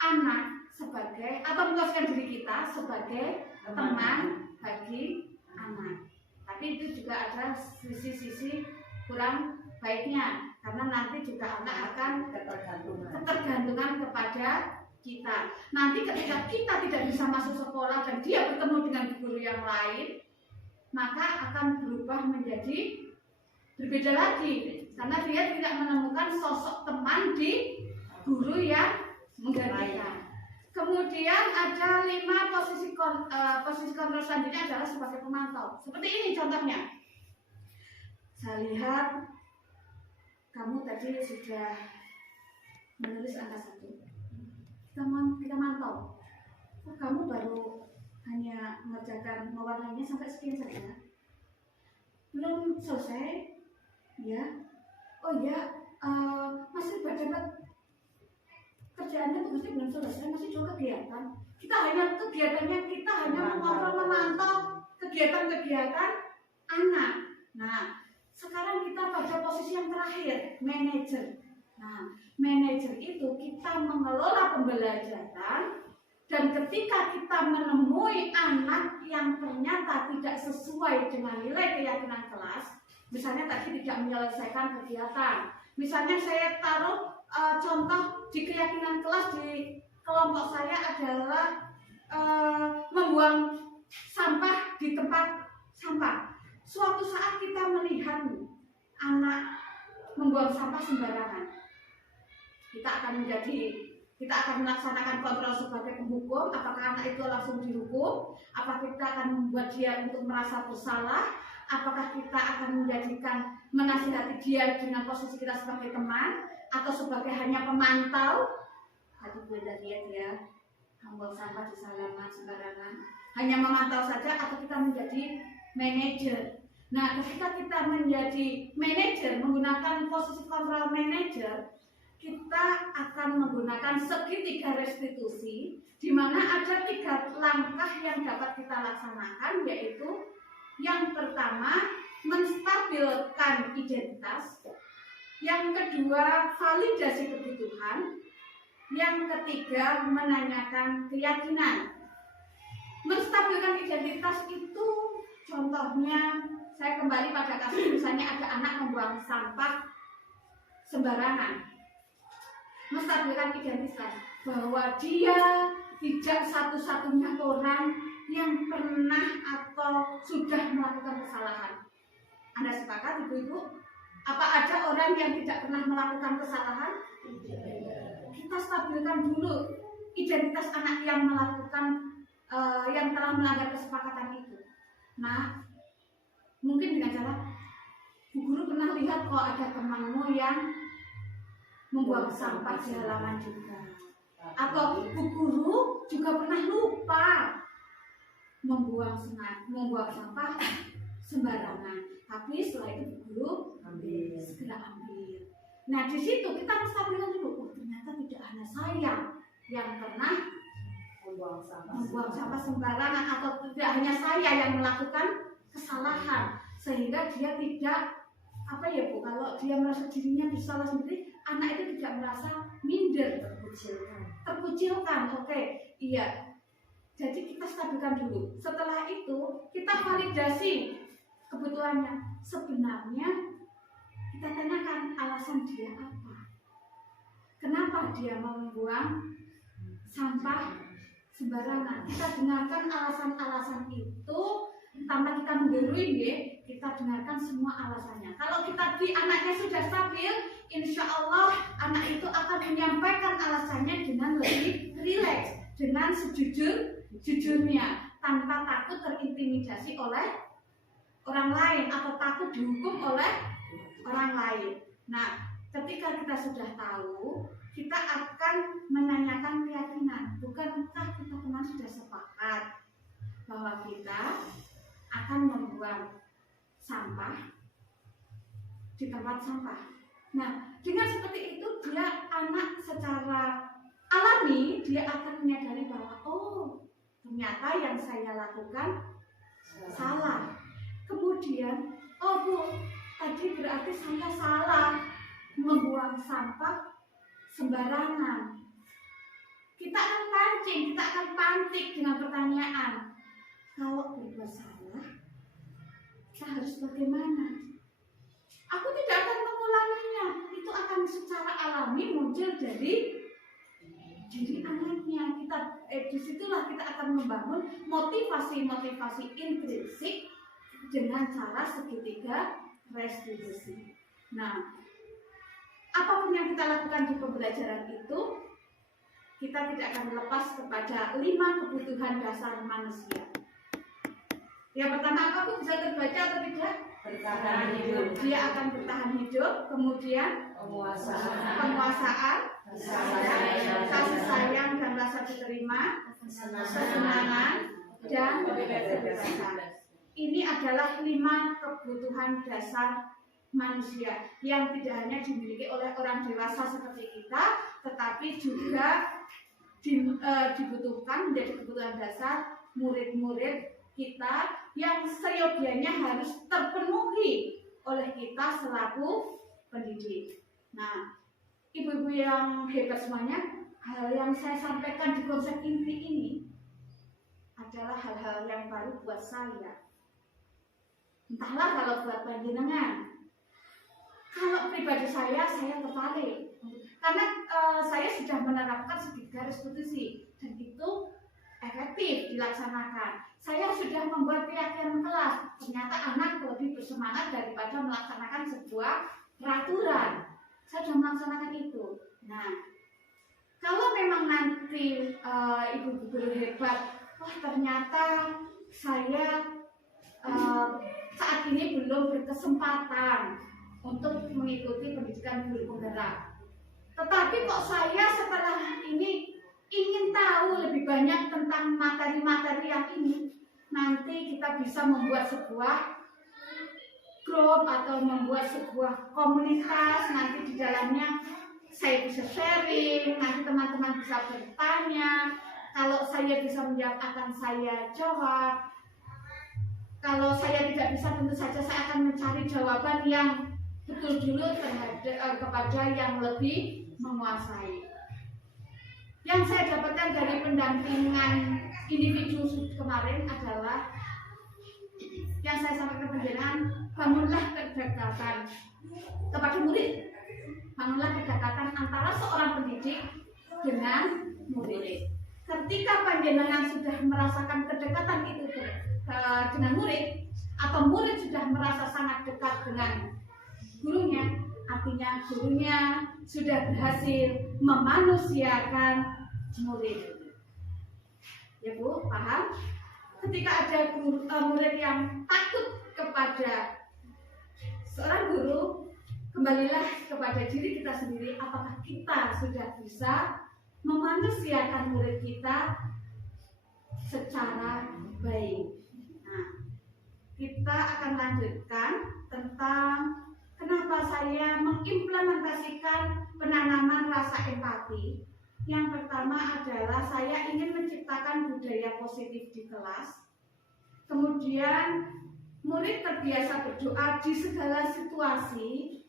anak sebagai, atau memposisikan diri kita sebagai teman bagi anak. Tapi itu juga ada sisi-sisi kurang baiknya, karena nanti juga anak akan ketergantungan kepada kita. Nanti ketika kita tidak bisa masuk sekolah dan dia bertemu dengan guru yang lain, maka akan berubah menjadi berbeda lagi, karena dia tidak menemukan sosok teman di guru yang menggantikan. Kemudian ada 5 posisi kontrol selanjutnya adalah sebagai pemantau. Seperti ini contohnya. Saya lihat kamu tadi sudah menulis angka 1. Kita mantau. Oh, kamu baru hanya mengerjakan mewarnainya sampai sekian saja. Belum selesai, ya? Oh ya, masih dapat kerjaannya, tugasnya belum selesai, masih juga kegiatan. Kita hanya mengontrol, memantau kegiatan-kegiatan anak. Nah, sekarang kita pada posisi yang terakhir, manajer. Nah, manajer itu kita mengelola pembelajaran, dan ketika kita menemui anak yang ternyata tidak sesuai dengan nilai keyakinan kelas, misalnya tadi tidak menyelesaikan kegiatan, misalnya saya taruh contoh di keyakinan kelas di kelompok saya adalah membuang sampah di tempat sampah. Suatu saat kita melihat anak membuang sampah sembarangan, kita akan melaksanakan kontrol sebagai penghukum. Apakah anak itu langsung dihukum? Apakah kita akan membuat dia untuk merasa bersalah? Apakah kita akan menasihati dia dengan posisi kita sebagai teman, atau sebagai hanya pemantau? Tadi gue lihat dia membuang sampah di halaman sembarangan, hanya memantau saja, atau kita menjadi manajer? Nah, ketika kita menjadi manajer, menggunakan posisi kontrol manajer, kita akan menggunakan segitiga restitusi, di mana ada 3 langkah yang dapat kita laksanakan, yaitu yang pertama, menstabilkan identitas. Yang kedua, validasi kebutuhan. Yang ketiga, menanyakan keyakinan. Menstabilkan identitas itu contohnya, saya kembali pada kasus misalnya ada anak membuang sampah sembarangan. Menstabilkan identitas bahwa dia tidak satu-satunya orang yang pernah atau sudah melakukan kesalahan. Anda sepakat, Ibu-ibu? Apa ada orang yang tidak pernah melakukan kesalahan? Kita stabilkan dulu identitas anak yang melakukan yang telah melanggar kesepakatan itu. Nah, mungkin dengan cara, Bu Guru pernah lihat kok ada temanmu yang membuang sampah di halaman juga. Atau Bu Guru juga pernah lupa membuang sampah sembarangan. Tapi setelah itu Bu Guru segera ambil. Nah, di situ kita menstabilkan dulu. Oh, ternyata tidak hanya saya yang pernah membuang sampah sembarangan, atau tidak hanya saya yang melakukan kesalahan, sehingga dia tidak Bu, kalau dia merasa dirinya bersalah sendiri, anak itu tidak merasa minder, terkucilkan. Oke, iya. Jadi kita stabilkan dulu. Setelah itu kita validasi kebutuhannya. Sebenarnya kita tanyakan alasan dia apa. Kenapa dia mau membuang sampah sembarangan? Kita dengarkan alasan-alasan itu tanpa kita menggurui, kita dengarkan semua alasannya. Kalau kita di anaknya sudah stabil, insya Allah anak itu akan menyampaikan alasannya dengan lebih rileks, dengan sejujurnya, tanpa takut terintimidasi oleh orang lain atau takut dihukum oleh orang lain. Nah, ketika kita sudah tahu, kita akan menanyakan keyakinan. Bukankah kita kemarin sudah sepakat bahwa kita akan membuang sampah di tempat sampah. Nah, dengan seperti itu dia anak secara alami dia akan menyadari bahwa oh ternyata yang saya lakukan salah. Kemudian oh Bu, tadi berarti saya salah membuang sampah sembarangan. Kita akan pancing, kita akan pantik dengan pertanyaan, kalau berbuat salah saya harus bagaimana? Aku tidak akan mengulanginya. Itu akan secara alami muncul dari anaknya. Disitulah kita akan membangun motivasi intrinsik dengan cara segitiga restitusi. Nah, apapun yang kita lakukan di pembelajaran itu, kita tidak akan lepas kepada 5 kebutuhan dasar manusia. Yang pertama apa Bu? Bisa terbaca atau tidak? Bertahan hidup. Dia akan bertahan hidup. Kemudian penguasaan, kasih sayang dan rasa diterima, kesenangan dan kebebasan. Ini adalah 5 kebutuhan dasar manusia yang tidak hanya dimiliki oleh orang dewasa seperti kita, tetapi juga dibutuhkan menjadi kebutuhan dasar murid-murid kita yang seyogianya harus terpenuhi oleh kita selaku pendidik. Nah, ibu-ibu yang hebat semuanya, hal yang saya sampaikan di konsep inti ini adalah hal-hal yang baru buat saya. Entahlah kalau buat panjenengan. Kalau pribadi saya tertarik karena saya sudah menerapkan segitiga restitusi dan itu efektif dilaksanakan. Saya sudah membuat keyakinan kelas. Ternyata anak lebih bersemangat daripada melaksanakan sebuah peraturan. Saya sudah melaksanakan itu. Nah, kalau memang nanti ibu guru hebat, wah ternyata saya saat ini belum berkesempatan untuk mengikuti pendidikan guru penggerak. Tetapi kok saya setelah ini ingin tahu lebih banyak tentang materi-materi yang ini, nanti kita bisa membuat sebuah grup atau membuat sebuah komunitas. Nanti di dalamnya saya bisa sharing, nanti teman-teman bisa bertanya. Kalau saya bisa menjawab akan saya jawab. Kalau saya tidak bisa, tentu saja saya akan mencari jawaban yang betul dulu kepada yang lebih menguasai. Yang saya dapatkan dari pendampingan individu kemarin adalah yang saya sampaikan penjelasan, bangunlah kedekatan kepada murid, bangunlah kedekatan antara seorang pendidik dengan murid. Ketika panjenengan sudah merasakan kedekatan itu dengan murid, atau murid sudah merasa sangat dekat dengan gurunya, artinya gurunya sudah berhasil memanusiakan murid. Ya Bu, paham? Ketika ada murid yang takut kepada seorang guru, kembalilah kepada diri kita sendiri. Apakah kita sudah bisa memanusiakan murid kita secara baik? Nah, kita akan lanjutkan tentang kenapa saya mengimplementasikan penanaman rasa empati. Yang pertama adalah saya ingin menciptakan budaya positif di kelas. Kemudian murid terbiasa berdoa di segala situasi.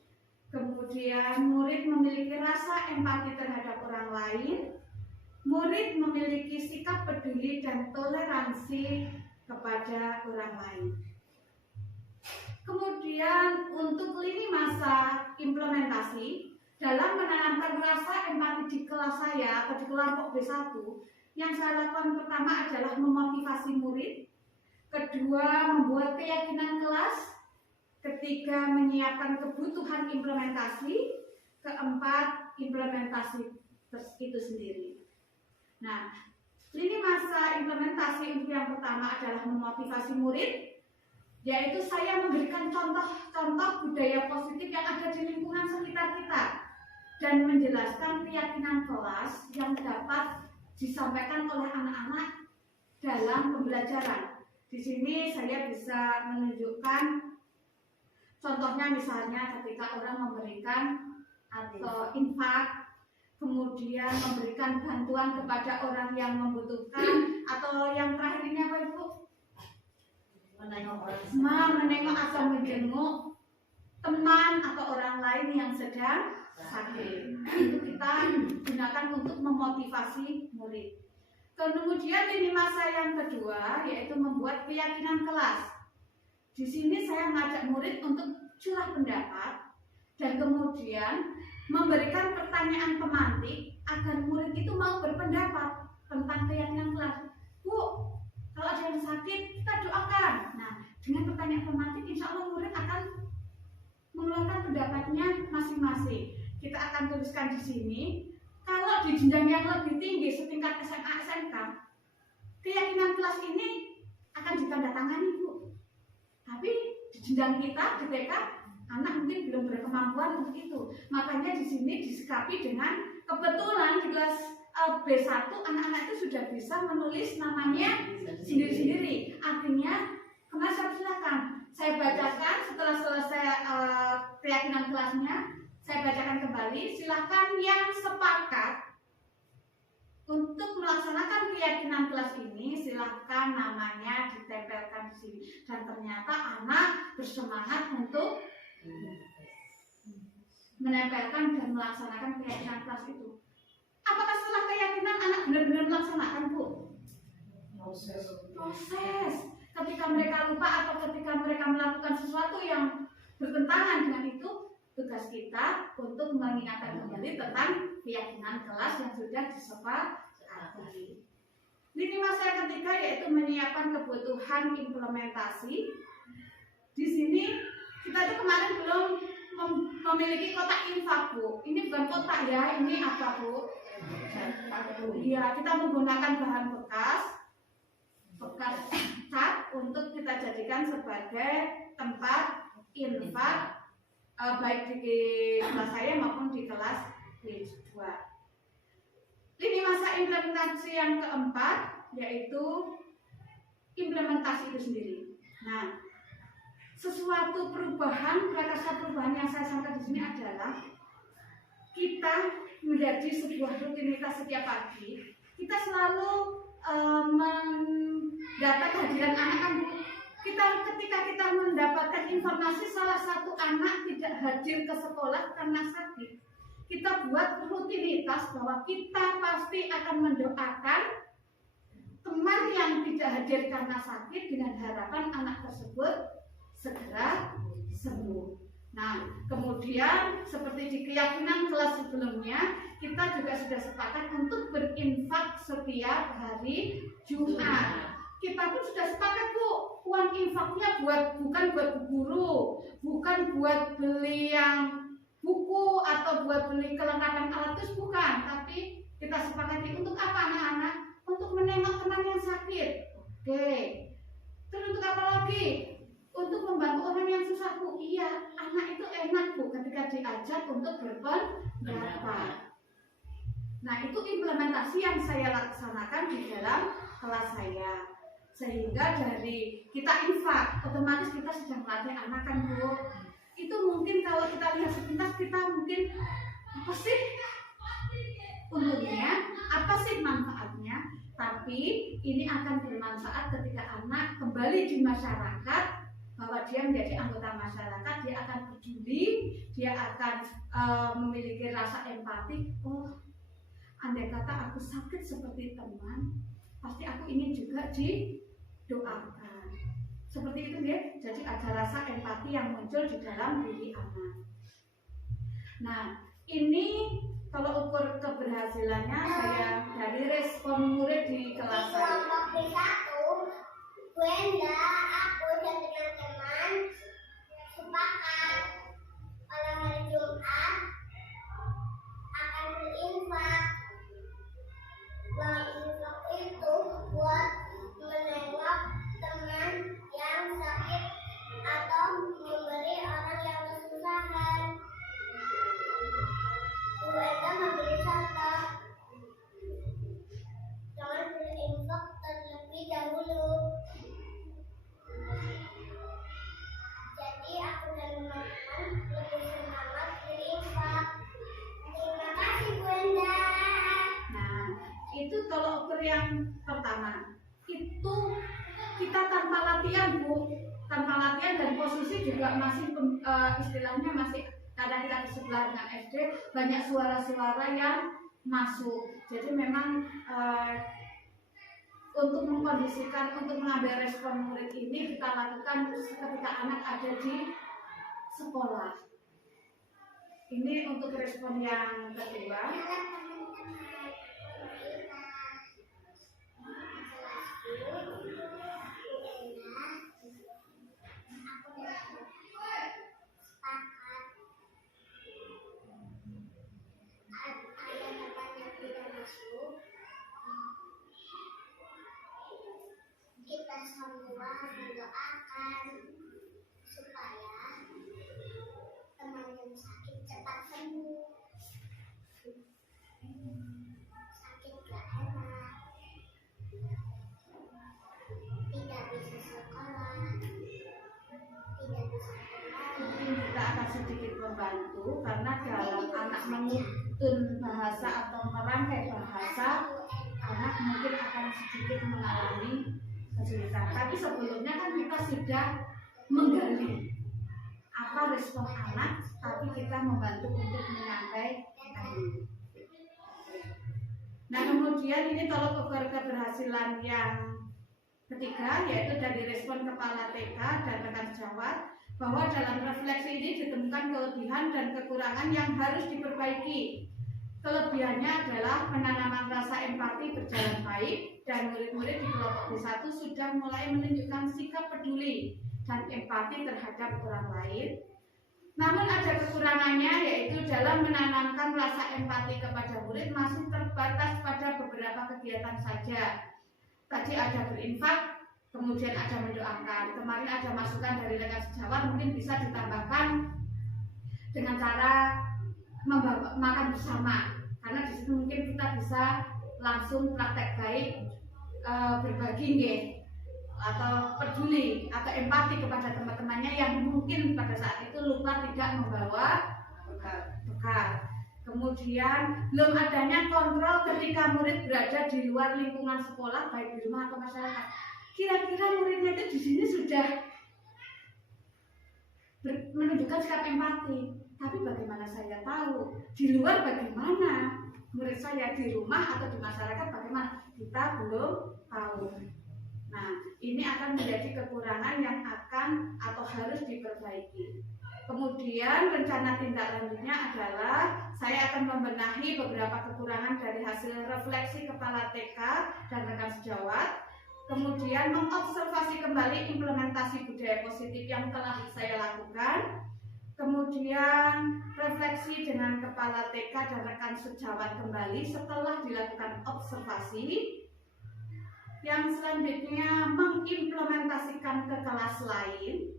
Kemudian murid memiliki rasa empati terhadap orang lain. Murid memiliki sikap peduli dan toleransi kepada orang lain. Kemudian untuk lini masa implementasi dalam menanamkan rasa empati di kelas saya atau di kelompok B1, yang saya lakukan pertama adalah memotivasi murid, kedua membuat keyakinan kelas, ketiga menyiapkan kebutuhan implementasi, keempat implementasi itu sendiri. Nah, lini masa implementasi untuk yang pertama adalah memotivasi murid, yaitu saya memberikan contoh-contoh budaya positif yang ada di lingkungan sekitar kita dan menjelaskan keyakinan kelas yang dapat disampaikan oleh anak-anak dalam pembelajaran. Di sini saya bisa menunjukkan contohnya, misalnya ketika orang memberikan atau infak, kemudian memberikan bantuan kepada orang yang membutuhkan, atau yang terakhir ini apa Ibu? Menengok atau menjenguk teman atau orang lain yang sedang sakit. Itu kita gunakan untuk memotivasi murid. Kemudian lini masa yang kedua yaitu membuat keyakinan kelas. Di sini saya mengajak murid untuk curah pendapat dan kemudian memberikan pertanyaan pemantik agar murid itu mau berpendapat tentang keyakinan kelas. Bu, kalau ada yang sakit kita doakan. Nah, dengan pertanyaan pemantik insya Allah murid akan mengeluarkan pendapatnya masing-masing. Kita akan tuliskan di sini. Kalau di jenjang yang lebih tinggi setingkat SMA SMK, keyakinan kelas ini akan ditandatangani Bu. Tapi di jenjang kita di TK, anak mungkin belum berkemampuan untuk itu. Makanya di sini disikapi dengan kebetulan di kelas B1 anak-anak itu sudah bisa menulis namanya sendiri-sendiri. Artinya, kemarin silakan saya bacakan setelah selesai keyakinan kelasnya. Saya bacakan kembali, silakan yang sepakat untuk melaksanakan keyakinan kelas ini, silakan namanya ditempelkan di sini. Dan ternyata anak bersemangat untuk menempelkan dan melaksanakan keyakinan kelas itu. Apakah setelah keyakinan anak benar-benar melaksanakan Bu? Proses. Ketika mereka lupa atau ketika mereka melakukan sesuatu yang bertentangan dengan itu, tugas kita untuk mengingatkan kembali tentang keyakinan kelas yang sudah disepakati. Lini masa yang ketiga yaitu menyiapkan kebutuhan implementasi. Di sini kita itu kemarin belum memiliki kotak infak Bu. Ini bukan kotak ya, ini apa Bu? Iya, kita menggunakan bahan bekas cat untuk kita jadikan sebagai tempat infak. Baik di kelas saya maupun di kelas B2. Lini masa implementasi yang keempat yaitu implementasi itu sendiri. Nah, sesuatu perubahan, prakarsa perubahan yang saya sampaikan di sini adalah kita menjadi sebuah rutinitas setiap pagi. Kita selalu mendapat kehadiran anak kan Bu. Ketika kita mendapatkan informasi salah satu anak tidak hadir ke sekolah karena sakit, kita buat rutinitas bahwa kita pasti akan mendoakan teman yang tidak hadir karena sakit dengan harapan anak tersebut segera sembuh. Nah, kemudian seperti di keyakinan kelas sebelumnya, kita juga sudah sepakat untuk berinfak setiap hari Jumat. Kita pun sudah sepakat Bu, uang infaknya bukan buat bu guru, bukan buat beli yang buku atau buat beli kelengkapan alat tus, bukan. Tapi kita sepakati untuk apa anak-anak? Untuk menengok teman yang sakit. Oke. Terus untuk apa lagi? Untuk membantu orang yang susah Bu. Iya, anak itu enak Bu ketika diajak untuk berpendapat. Nah, itu implementasi yang saya laksanakan di dalam kelas saya. Sehingga dari kita infak, otomatis kita sudah melatih anak kan Bu. Itu mungkin kalau kita lihat sepintas kita mungkin apa sih untungnya, apa sih manfaatnya. Tapi ini akan bermanfaat ketika anak kembali di masyarakat, bahwa dia menjadi anggota masyarakat, dia akan peduli, dia akan memiliki rasa empati. Oh, andai kata aku sakit seperti teman, pasti aku ingin juga didoakan. Seperti itu ya. Jadi ada rasa empati yang muncul di dalam diri anak. Nah, ini kalau ukur keberhasilannya saya dari respon murid di kelas saya. Wenda, aku dan teman-teman sepakat pada hari Jumat akan berinfak. Uang infak itu buat menengok teman yang sakit atau memberi orang yang kesusahan. Wenda memberi contoh, jangan berinfak terlebih dahulu. posisi juga masih istilahnya masih, karena kita bersebelah dengan SD, banyak suara-suara yang masuk. Jadi memang untuk mengkondisikan, untuk mengambil respon murid ini kita lakukan ketika anak ada di sekolah. Ini untuk respon yang kedua. Kita semua mendoakan supaya teman yang sakit cepat sembuh. Sakit gak enak, tidak bisa sekolah, tidak bisa kembali. Mungkin kita akan sedikit membantu karena dalam anak menuntun bahasa atau merangkai bahasa, anak mungkin akan sedikit mengalami kesulitan. Tapi sebelumnya kan kita sudah menggali apa respon anak, tapi kita membantu untuk menyampaikan. Nah kemudian ini kalau ukur keberhasilan yang ketiga, yaitu dari respon kepala TK dan rekan sejawat, bahwa dalam refleksi ini ditemukan kelebihan dan kekurangan yang harus diperbaiki. Kelebihannya adalah penanaman rasa empati berjalan baik dan murid-murid di kelompok B1 sudah mulai menunjukkan sikap peduli dan empati terhadap orang lain. Namun ada kekurangannya, yaitu dalam menanamkan rasa empati kepada murid masih terbatas pada beberapa kegiatan saja. Tadi ada berinfak, kemudian ada mendoakan. Kemarin ada masukan dari rekan sejawat, mungkin bisa ditambahkan dengan cara makan bersama, karena di situ mungkin kita bisa langsung praktek baik, berbagi nggih, atau peduli atau empati kepada teman-temannya yang mungkin pada saat itu lupa tidak membawa bekal. Kemudian belum adanya kontrol ketika murid berada di luar lingkungan sekolah, baik di rumah atau masyarakat. Kira-kira muridnya itu di sini sudah menunjukkan sikap empati. Tapi bagaimana saya tahu? Di luar bagaimana? Murid saya di rumah atau di masyarakat bagaimana? Kita belum tahu. Nah, ini akan menjadi kekurangan yang akan atau harus diperbaiki. Kemudian rencana tindak lanjutnya adalah saya akan membenahi beberapa kekurangan dari hasil refleksi kepala TK dan rekan sejawat. Kemudian mengobservasi kembali implementasi budaya positif yang telah saya lakukan. Kemudian refleksi dengan kepala TK dan rekan sejawat kembali setelah dilakukan observasi. Yang selanjutnya mengimplementasikan ke kelas lain.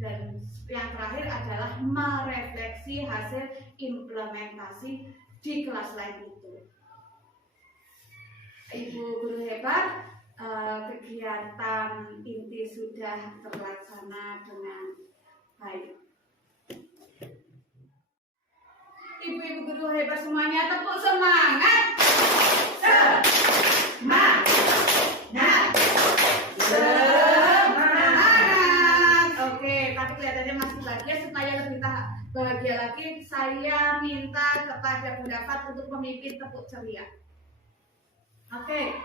Dan yang terakhir adalah merefleksi hasil implementasi di kelas lain itu. Ibu guru hebat, kegiatan inti sudah terlaksana dengan baik. Ibu-ibu guru hebat semuanya, tepuk semangat. Semangat. Semangat. Oke, tapi kelihatannya masih bahagia. Supaya lebih bahagia lagi, saya minta kepada Bunda Fat untuk memimpin tepuk ceria. Oke.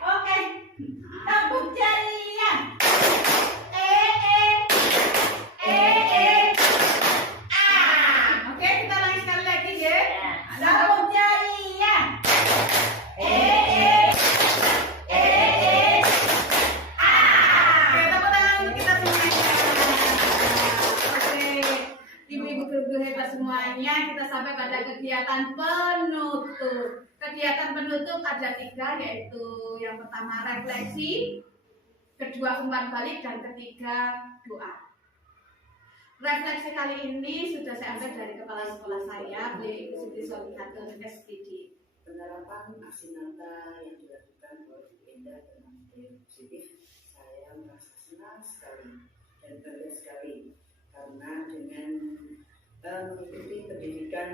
Tepuk ceria. Oke, kita lagi sekali lagi ya. Tepuk ceria. Oke, tepuk tangan untuk kita semuanya. Oke, ibu-ibu guru hebat semuanya, kita sampai pada kegiatan penutup. Kegiatan penutup ada 3, yaitu yang pertama refleksi, kedua umpan balik, dan ketiga doa. Refleksi kali ini sudah saya ambil dari kepala sekolah saya, beliau Ibu Siti Solihatun SPD. Penerapan aksi nyata yang dilakukan oleh Bu Endah dengan budaya positif, saya merasa senang sekali dan bangga sekali karena dengan mengikuti pendidikan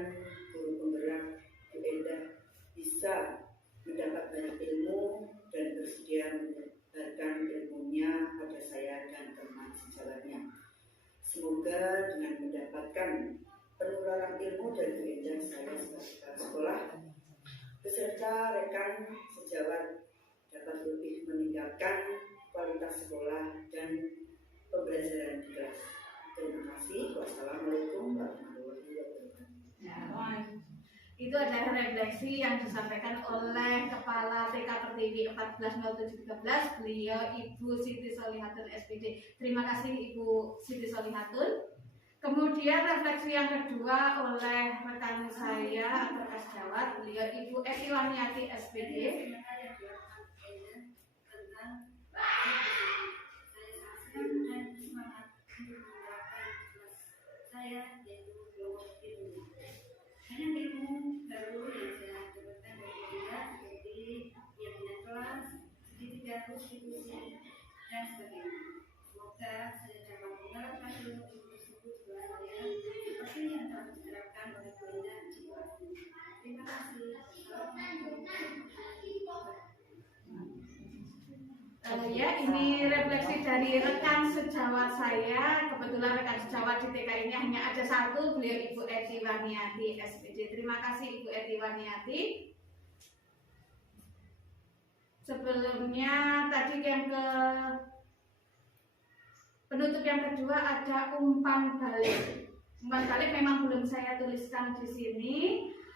guru penggerak Bu Endah bisa mendapat banyak ilmu dan bersedia menyebarkan ilmunya pada saya dan teman sejawatnya. Semoga Semoga dengan mendapatkan penularan ilmu dari Bu Endah, saya sebagai kepala sekolah beserta rekan sejawat dapat lebih meningkatkan kualitas sekolah dan pembelajaran di kelas. Terima kasih. Wassalamualaikum warahmatullahi wabarakatuh. Ya, itu adalah refleksi yang disampaikan oleh Kepala TK Pertiwi 140713, beliau Ibu Siti Solihatun SPD. Terima kasih Ibu Siti Solihatun. Kemudian refleksi yang kedua oleh rekan saya atau kasjawat, beliau Ibu Eti Waniati SPD. Saya yaitu kelompok ilmu. Hanya ilmu baru yang saya dapatkan dari Bunda seperti kegiatan kelas, segitiga konstitusi dan sebagainya. Semoga saya dapat menerapkan ilmu tersebut di kelas saya seperti yang telah diterapkan oleh Bunda di kelas ini. Terima kasih. Ya, ini refleksi dari rekan sejawat saya. Kebetulan rekan sejawat di TK ini hanya ada satu, beliau Ibu Eti Waniati SPD. Terima kasih Ibu Eti Waniati. Sebelumnya tadi yang ke penutup yang kedua ada umpan balik. Umpan balik memang belum saya tuliskan di sini.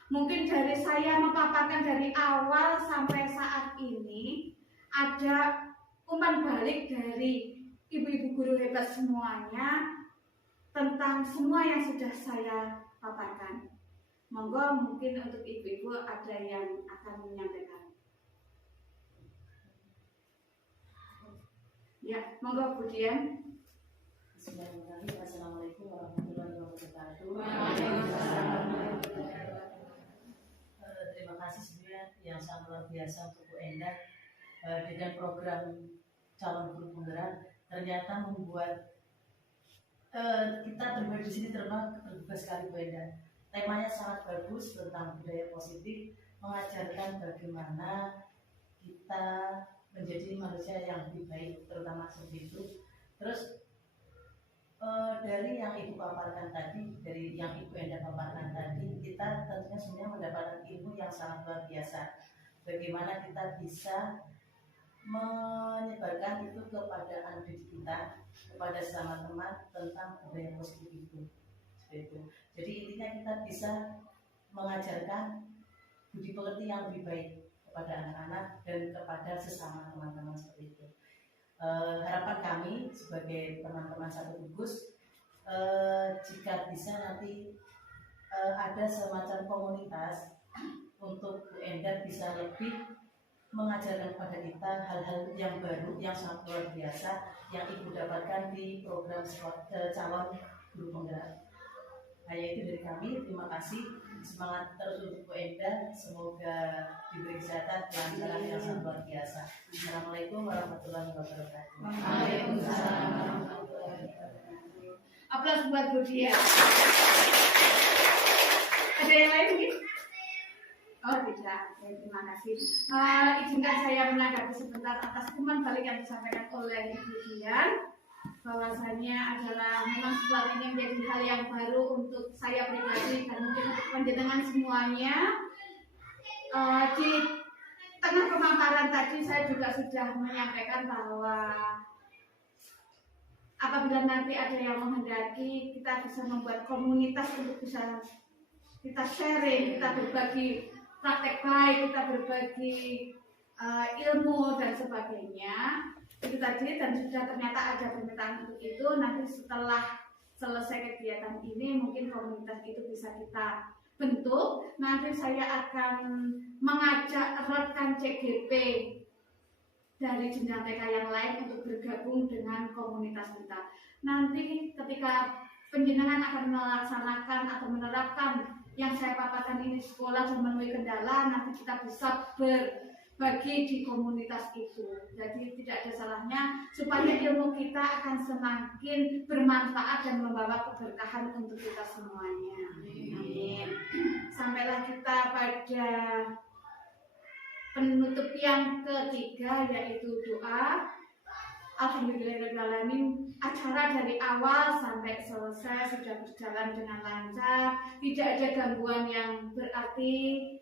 Mungkin dari saya memaparkan dari awal sampai saat ini ada umpan balik dari ibu-ibu guru hebat semuanya tentang semua yang sudah saya paparkan. Monggo mungkin untuk ibu-ibu ada yang akan menyampaikan. Ya, monggo Bu Dian. Bismillahirrahmanirrahim. Assalamualaikum warahmatullahi wabarakatuh. Terima kasih sebenarnya yang sangat luar biasa untuk Bu Endah dengan program calon guru penggerak ternyata membuat kita berada di sini terbuka sekali Bu Endah. Temanya sangat bagus tentang budaya positif, mengajarkan bagaimana kita menjadi manusia yang lebih baik, terutama seperti itu. Terus dari yang Ibu paparkan tadi, dari yang Ibu Endah paparkan tadi, kita tentunya sebenarnya mendapatkan ilmu yang sangat luar biasa. Bagaimana kita bisa menyebarkan itu kepada anak didik kita, kepada sesama teman tentang budaya positif itu. Seperti itu. Jadi intinya kita bisa mengajarkan budi pekerti yang lebih baik kepada anak-anak dan kepada sesama teman-teman seperti itu. Harapan kami sebagai teman-teman satu gugus, jika bisa nanti ada semacam komunitas untuk Bu Endah bisa lebih mengajarkan kepada kita hal-hal yang baru, yang sangat luar biasa yang Ibu dapatkan di program calon guru penggerak. Hanya itu dari kami, terima kasih. Semangat terus untuk Bu Endah, semoga diberi kesehatan, kelancaran yang sangat luar biasa. Assalamualaikum warahmatullahi wabarakatuh. Waalaikumsalam warahmatullahi wabarakatuh. Aplaus buat Bu Dian. Ada yang lain mungkin? Oh tidak, ya, terima kasih. Izinkan saya menanggapi sebentar atas umpan balik yang disampaikan oleh Ibu Dian. Bahwasanya adalah memang sesuatu ini menjadi hal yang baru untuk saya pribadi dan mungkin untuk panjenengan semuanya. Di tengah pemaparan tadi saya juga sudah menyampaikan bahwa apabila nanti ada yang menghendaki, kita bisa membuat komunitas untuk bisa kita sharing, kita berbagi praktek baik, kita berbagi ilmu dan sebagainya. Itu tadi, dan sudah ternyata ada permintaan untuk itu. Nanti setelah selesai kegiatan ini mungkin komunitas itu bisa kita bentuk. Nanti saya akan mengajak rekan CGP dari jenjang TK yang lain untuk bergabung dengan komunitas kita. Nanti ketika penjenengan akan melaksanakan atau menerapkan yang saya paparkan ini sekolah dan menemui kendala, nanti kita bisa berbagi di komunitas itu. Jadi tidak ada salahnya supaya ilmu kita akan semakin bermanfaat dan membawa keberkahan untuk kita semuanya. Amin. Sampailah kita pada penutup yang ketiga, yaitu doa. Alhamdulillahirrahmanirrahim, acara dari awal sampai selesai sudah berjalan dengan lancar, tidak ada gangguan yang berarti.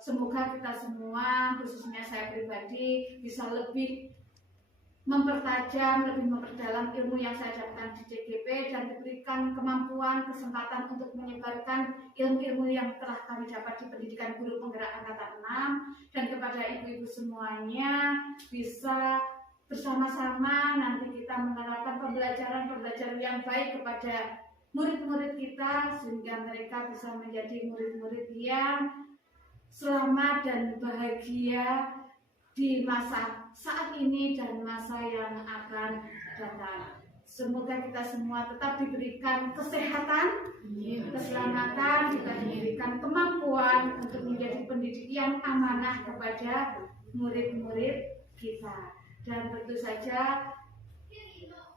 Semoga kita semua, khususnya saya pribadi, bisa lebih mempertajam, lebih memperdalam ilmu yang saya dapatkan di CGP dan diberikan kemampuan, kesempatan untuk menyebarkan ilmu-ilmu yang telah kami dapat di pendidikan guru penggerak angkatan 6, dan kepada ibu-ibu semuanya bisa bersama-sama nanti kita menerapkan pembelajaran yang baik kepada murid-murid kita sehingga mereka bisa menjadi murid-murid yang selamat dan bahagia di masa saat ini dan masa yang akan datang. Semoga kita semua tetap diberikan kesehatan, keselamatan, kita diberikan kemampuan untuk menjadi pendidik yang amanah kepada murid-murid kita. Dan tentu saja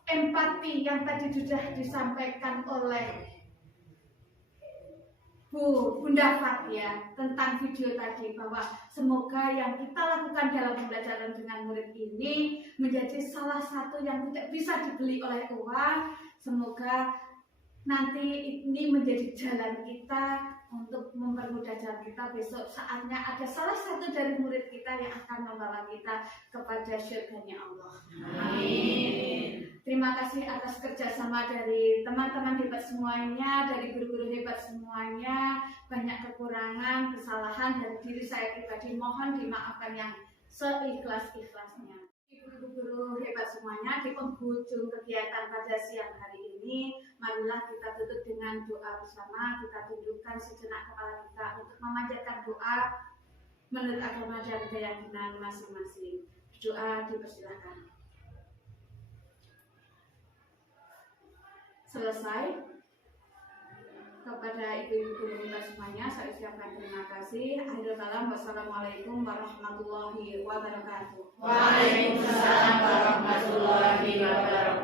empati yang tadi sudah disampaikan oleh Bunda Fatia tentang video tadi, bahwa semoga yang kita lakukan dalam pembelajaran dengan murid ini menjadi salah satu yang tidak bisa dibeli oleh uang. Semoga nanti ini menjadi jalan kita untuk mempermudah jalan kita. Besok saatnya ada salah satu dari murid kita yang akan membawa kita kepada syurganya Allah. Amin. Terima kasih atas kerjasama dari teman-teman hebat semuanya, dari guru-guru hebat semuanya. Banyak kekurangan, kesalahan dari diri saya pribadi, mohon dimaafkan yang seikhlas-ikhlasnya. Guru-guru hebat semuanya, di penghujung kegiatan pada siang hari ini, marilah kita tutup dengan doa bersama. Kita tundukkan sejenak kepala kita untuk memanjatkan doa menurut agama dan keyakinan masing-masing. Doa dipersilakan. Selesai. Kepada ibu-ibu guru kita semuanya, saya ucapkan terima kasih. Akhirul kalam, wassalamualaikum warahmatullahi wabarakatuh. Waalaikumsalam warahmatullahi wabarakatuh.